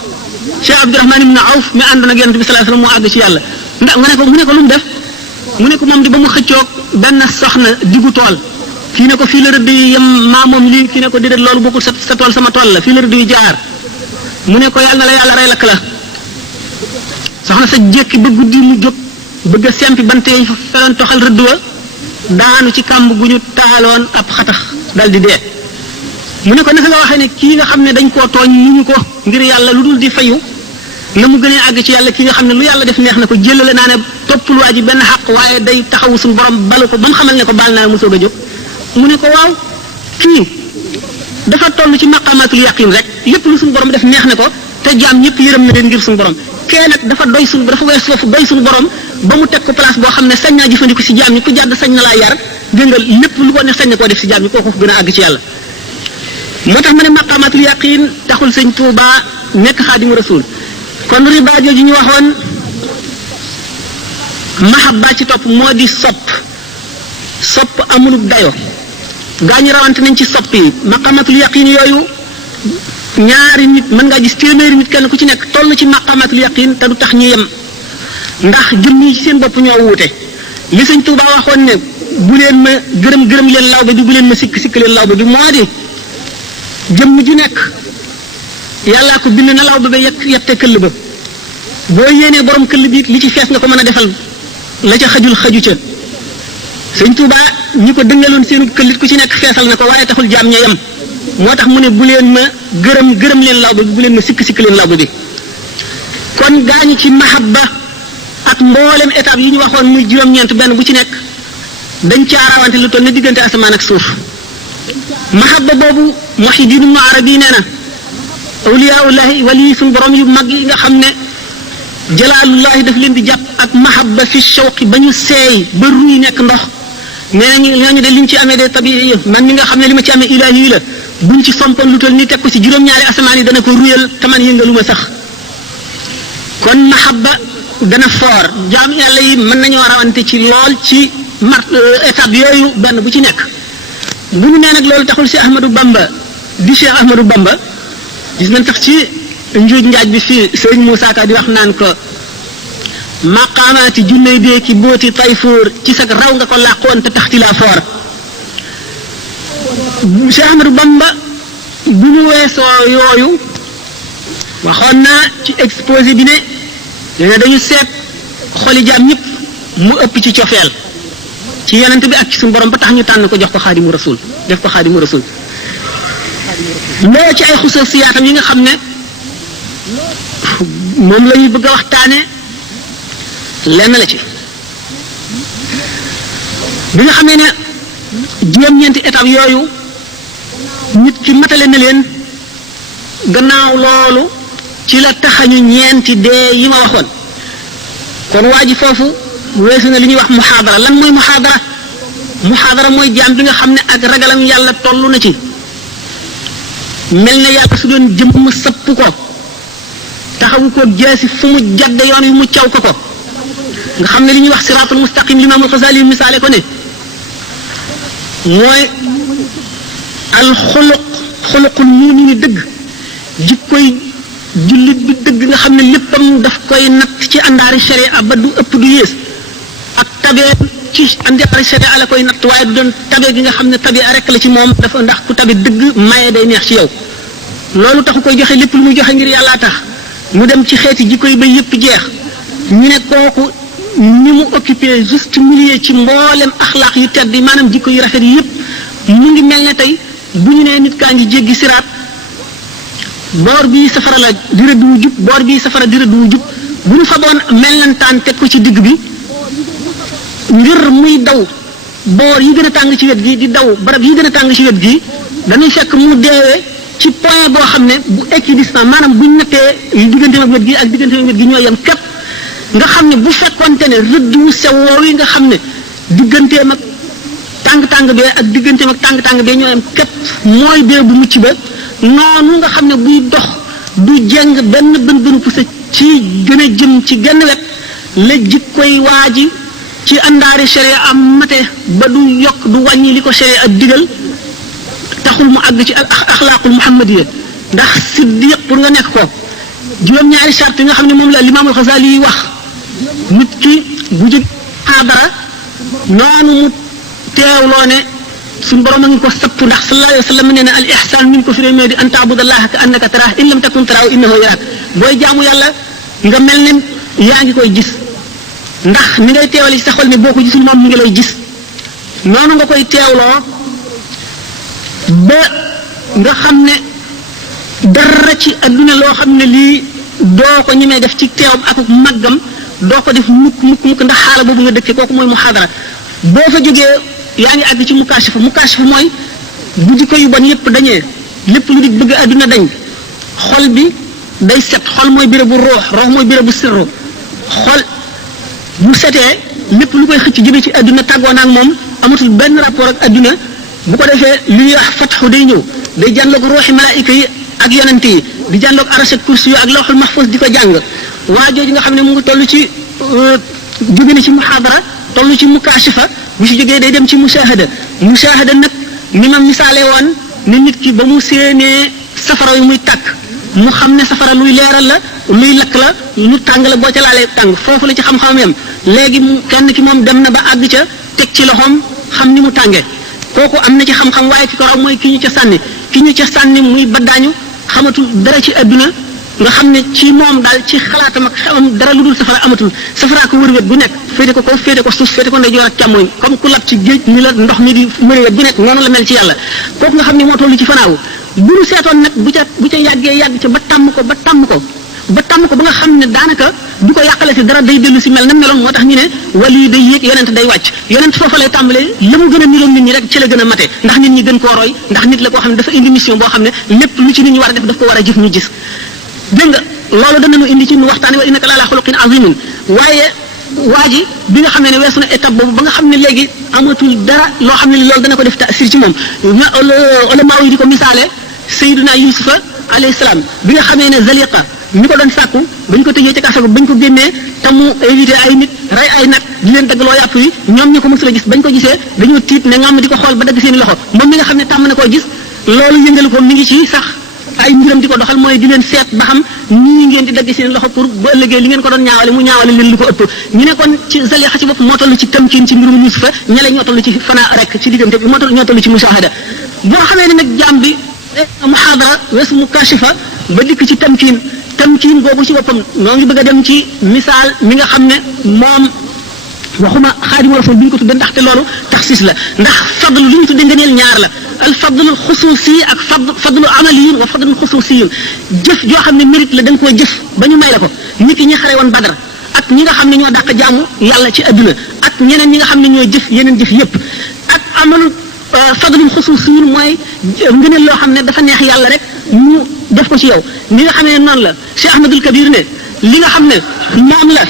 Cheikh Abdourahman ibn Awf mi àndoon ak yonent bi sallallahu alayhi wasallam moo àgg ci yàlla ndax nga ne ko mu ne ko lu mu def mu ne ko moom di ba mu xëccoog benn soxna diggu tool kii ne ko fii la rëdd yi yem maa moom lii kii ne ko déedéet loolu bokkul sa tool sama tool la fii la rëdd yi jaar mu ne ko yàlla na la yàlla rey lakk la soxna sa jékki ba guddi mu jóg bëgg a sempi bante yi fa feloon toxal rëdd wa daanu ci kàmb gu ñu taaloon ab xatax dal di dee mu ne ko naka nga waxee ne kii nga xam ne dañ koo tooñ ñu ñu ko ngir yàlla lu dul di fayu na mu gënee àgg ci yàlla ki nga xam ne lu yàlla def neex na ko jëlale naa ne toppul waa ji benn xaq waaye day taxawu suñu borom balu ko ba mu xamal ne ko baal naa mu soog a jóg mu ne ko waaw kii dafa toll ci maqamatul yaqin rek lépp lu suñu borom def neex na ko te jaam ñëpp yërëm na leen ngir suñu borom kee nag dafa doy suñu dafa wees foofu doy suñu borom ba mu teg ko place boo xam ne sañ naa jëfandiku si jaam ñi ku jàdd sañ na laa yar dégg nga lépp lu ko ne sañ na koo def si jaam ñi kooku gën a àgg ci yàlla moo tax ma ne maqamatul yaqin taxul sëñ Tuuba nekk xaadimu rasul kon riba jooju ñu waxoon mahabba ci topp moo di sopp amul dayo gaa ñi rawante nañ ci sopp yi maqamatul yaqin yooyu ñaari nit mën ngaa gis téeméeri nit kenn ku ci nekk toll ci maqamatul yaqin te du tax ñu yem ndax jëm yi ci seen bopp ñoo wuute li sëñ Tuuba waxoon ne bu leen ma gërëm leen lawbe bi bu leen ma sikk leen lawbe bi moo di jëmm ju nekk yàllaa ko bind na lawbe ba yette këll ba boo yéenee borom këll bi li ci fees nga ko mën a defal la ca xaju ca sëñ Tuuba ñi ko dëngaloon seenu këllit ku ci nekk feesal na ko waaye taxul jaam ña yem moo tax mu ne bu leen ma gërëm leen lawbe bi bu leen ma sikk leen lawbe bi kon gaañu ci mahabba ak mboolem étape yi ñu waxoon muy juróom-ñeent benn bu ci nekk dañ caa rawante lu toll ne diggante asamaan ak suuf mahabba boobu Muhyiddin Ibn Arabi nee na awliyaullahi wali suñu borom yu mag yi nga xam ne jalaalullahi daf leen di jàpp ak mahabba fi shawqi ba ñu seey ba ruy nekk ndox nee nañu ñooñu de liñ ci amee de tabii man mi nga xam ne li ma ci amee ilahi la buñ ci sompoon lu toll ni teg ko ci juróom-ñaari asamaan yi dana ko ruyal taman yëngaluma sax kon mahabba dana foor jaam yàlla yi mën nañoo rawante ci lool ci étape yooyu benn bu ci nekk bu ñu nee nag loolu taxul si Ahmadou Bamba di Cheikh Ahmadou Bamba gis nañ tax ci njuuj njaaj bi fii sëñ Moussa Ka di wax naan ko maqaamaati junney dee ki booti tayfuur ci sag raw nga ko làqoon te taxti laa foor Cheikh Ahmadou Bamba bu mu weesoo yooyu waxoon naa ci exposé bi ne dina dañu seet xoli jaam ñëpp mu ëpp ci cofeel ci yonent bi ak ci suñu borom ba tax ñu tànn ko jox ko xaadimu rasul def ko xaadimu rasul loo ci ay xususiyaatam yi nga xam ne moom la ñu bëgg a waxtaane lenn la ci bi nga xamee ne juróom-ñeenti étape yooyu nit ki matale na leen gannaaw loolu ci la taxañu ñeenti dee yi ma waxoon kon waa ji foofu weesu na li ñuy wax muhaadara lan mooy muhaadara mooy jaam bi nga xam ne ak ragalam yàlla tollu na ci mel na yàlla su doon jëmm sëpp ko taxawu ko jeesi fu mu jadde yoon wi mu caw ko nga xam ne li ñuy wax siraatul mustaqim li Imaamul Xasaali misaale ko ne mooy xuluqul mu'mini dëgg jikkoy jullit bi dëgg nga xam ne léppam daf koy natt ci àndaari sharia ba du ëpp du yées ak tabee ci àndaari sharia la koy natt waaye du doon tabee gi nga xam ne tabee rek la ci moom dafa ndax ku tabe dëgg maye day neex ci yow loolu taxu koy joxe lépp lu muy joxe ngir yàllaa tax mu dem ci xeeti jikko yi ba yépp jeex ñu ne kooku ni mu occupé juste milieu ci mboolem axlaaq yu tedd yi maanaam jikko yu rafet yi yépp mu ngi mel ne tey bu ñu nee nit kaa ngi jéggi siraat boor bii safara la di rëdd wu jub boor bii safara di rëdd wu jub bu ñu faboon mellantaan teg ko ci digg bi ngir muy daw boor yi gën a tàng ci wet gi di daw barab yi gën a tàng ci wet gi dañuy fekk mu deewee ci point boo xam ne bu équidistant maanaam buñ nattee diggante ak wet gi ak diggante ak wet gi ñoo yem képp nga xam ne bu fekkonte ne rëdd wu sew woow yi nga xam ne digganteem ak tàng-tàng bee ak digganteem ak tàng-tàng bee ñoo yem képp mooy bee bu mucc ba noonu nga xam ne buy dox du jeng benn bën pusa ci gën a jëm ci genn wet la jikkoy waa ji ci àndaari sharia am mate ba du yokk du wàññi li ko sharia ak digal taxul mu àgg ci al axlaaqul muhammadiya ndax siddiq pour nga nekk ko juróom-ñaari charte yi nga xam ne moom la limaamul Xasaali yi wax nit ki bu jóg xaadara noonu mu teewloo ne suñu borom a ngi ko sëpp ndax sallallahu alayhi wa sallam nee na al ihsan min ko fi mee di an taabudallaha ka annaka taraah in lam takun taraahu innahu yaraak booy jaamu yàlla nga mel ne yaa ngi koy gis ndax ni ngay teewale ci sa xol ne boo ko gisul moom mi ngi lay gis noonu nga koy teewloo ba nga xam ne dara ci adduna loo xam ne lii doo ko ñemee def ci teewam ak màggam doo ko def mukk ndax xaala boobu nga dëkkee kooku mooy muhaadara boo fa jógee yaa ngi àgg ci mukaashifa mooy bu jikko yu bon yépp dañee lépp lu di bëgg adduna dañ xol bi day set xol mooy bérébu ruux mooy bérébu sirru xol bu setee lépp lu koy xëcc jëme ci adduna tàggoo naag moom amatul benn rapport ak adduna bu ko defee li ñuy wax fatxu day ñëw day jànloog ruuxi malaayika yi ak yonent yi di jànloog arashat kursi yu ak lawxul mahfuz di ko jàng waa jooju nga xam ne mu ngi toll ci jóge na ci muhaadara toll ci mukaashifa bu si jógee day dem ci mushahada nag ni ma misaale woon ne nit ki ba mu séenee safara yi muy tàkk mu xam ne safara luy leeral la luy lakk la lu tàng la boo ca laalee tàng foofu la ci xam-xamam yam léegi kenn ki moom dem na ba àgg ca teg ci loxoom xam ni mu tàngee kooku am na ci xam-xam waaye ki ko raw mooy ki ñu ca sànni muy baddaañu xamatul dara ci adduna nga xam ne ci moom daal ci xalaatam ak xamam dara lu dul safara amatul safaraa ko wër wet bu nekk féete ko kaw féete ko suuf féete ko ndeyjoor ak càmmooñ comme ku lab ci géej ni la ndox mi di mëri wet bu nekk noonu la mel ci yàlla kooku nga xam ne moo tollu ci fanaawu bu ñu seetoon nag bu ca yàggee yàgg ca ba tàmm ko ba nga xam ne daanaka du ko yàqale si dara day dellu si mel na meloon moo tax ñu ne wali yi day yéeg yonent day wàcc yonent foofa lay tàmbalee la mu gën a niroon nit ñi rek ci la gën a mate ndax nit ñi gën koo roy ndax nit la koo xam ne dafa indi mission boo xam ne lépp lu ci nit ñi war a def daf ko war a jëf ñu gis dégg nga loolu danañu indi ci nu waxtaane wa innaka la ala xuluqin azimin waaye waa ji bi nga xam ne weesu na étape boobu ba nga xam ne léegi amatul dara loo xam ne loolu dana ko def tasir ci moom ulama yi di ko misaale Sayyiduna Yusufa alayhi salaam bi nga xamee ne Zaliqa mi ko doon sàkku bañ ko tëjee ci kaso ba bañ ko génnee te mu éviter ay nit rey ay nag di leen daggaloo yàpp yi ñoom ñi ko mësula gis bañ ko gisee dañoo tiit ne ngam di ko xool ba dagg seen loxo moom mi nga xam ne tàmm na koo gis loolu yëngalu ko mi ngi ci sax ay mbiram di ko doxal mooy di leen seet ba xam nii ngeen di dagg seen loxo pour bu ëllëgee li ngeen ko doon ñaawale mu ñaawale leen lu ko ëpp ñu ne kon ci Zalixa ci bopp moo toll ci tamkin ci mbirum Yusufa ñale ñoo toll ci fanaa rek ci diggante bi ñoo toll ci mushahada boo xamee ne nag jaam bi muhaadara weesu mukashifa ba dikk ci tamkin boobu ci boppam noo ngi bëgg a dem ci misaal mi nga xam ne moom waxuma xaadimu rasul bi ñu ko tudde ndaxte loolu taxsis la ndax fadlu li ñu tudde ngëneel ñaar la al fadlu xusuusi ak fadlu amaliyun wa fadlu xusuusiyun jëf joo xam ne mérite la da nga koo jëf ba ñu may la ko nit ki ñi xare woon Badar ak ñi nga xam ne ñoo dàq jaamu yàlla ci adduna ak ñeneen ñi nga xam ne ñoo jëf yeneen jëf yépp ak amalu fadlul xusuusiyun mooy ngëneel loo xam ne dafa neex yàlla rek ñu def ko ci yow ni nga xam ne noonu la Cheikh Ahmadul Kabir ne li nga xam ne moom la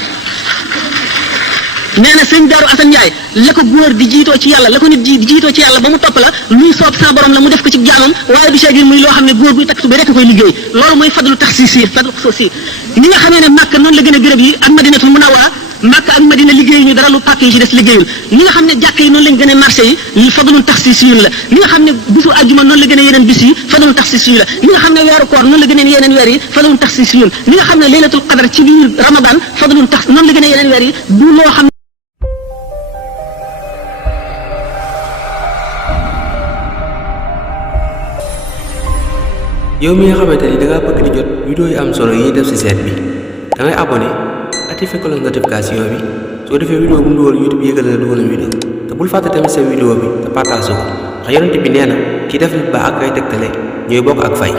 nee na sëñ Daaru Asan Njaay la ko góor di jiitoo ci yàlla la ko nit di jiitoo ci yàlla ba mu topp la luy soob sa borom la mu def ko ci jaamam waaye du seegin muy loo xam ne góor buy takk su bi rekk koy liggéey loolu mooy fadlu taxsiis yi fadlu xusuusi ni nga xamee ne Makka noonu la gën a béréb yi ak Madinatul Munawwara Makka ak Madina liggéeyuñu dara lu pàkk yi ci des liggéeyul ni nga xam ne jàkk yi noonu lañ gën a marché yi fadlu taxsiis yi la ni nga xam ne bisu àjjuma noonu la gën a yeneen bis yi fadlu taxsiis yi la ni nga xam ne weeru koor noonu la gën a yeneen weer yi fadlu taxsiis yi ni nga xam ne laylatul qadr ci biir Ramadan fadlu tax noonu la gën a yeneen weer yi du loo xam yow mi nga xamante ni da ngaa bëgg di jot vidéo yu am solo yi def ci site bi da ngay abonné activé cloche notification bi soo defee vidéo bu mu dugal YouTube yëgal na dugal vidéo te bul fàtte tamit sa vidéo bi te partage ko ndax yonent bi nee na ki def nit ba ak kay tegtale ñooy bokk ak fay.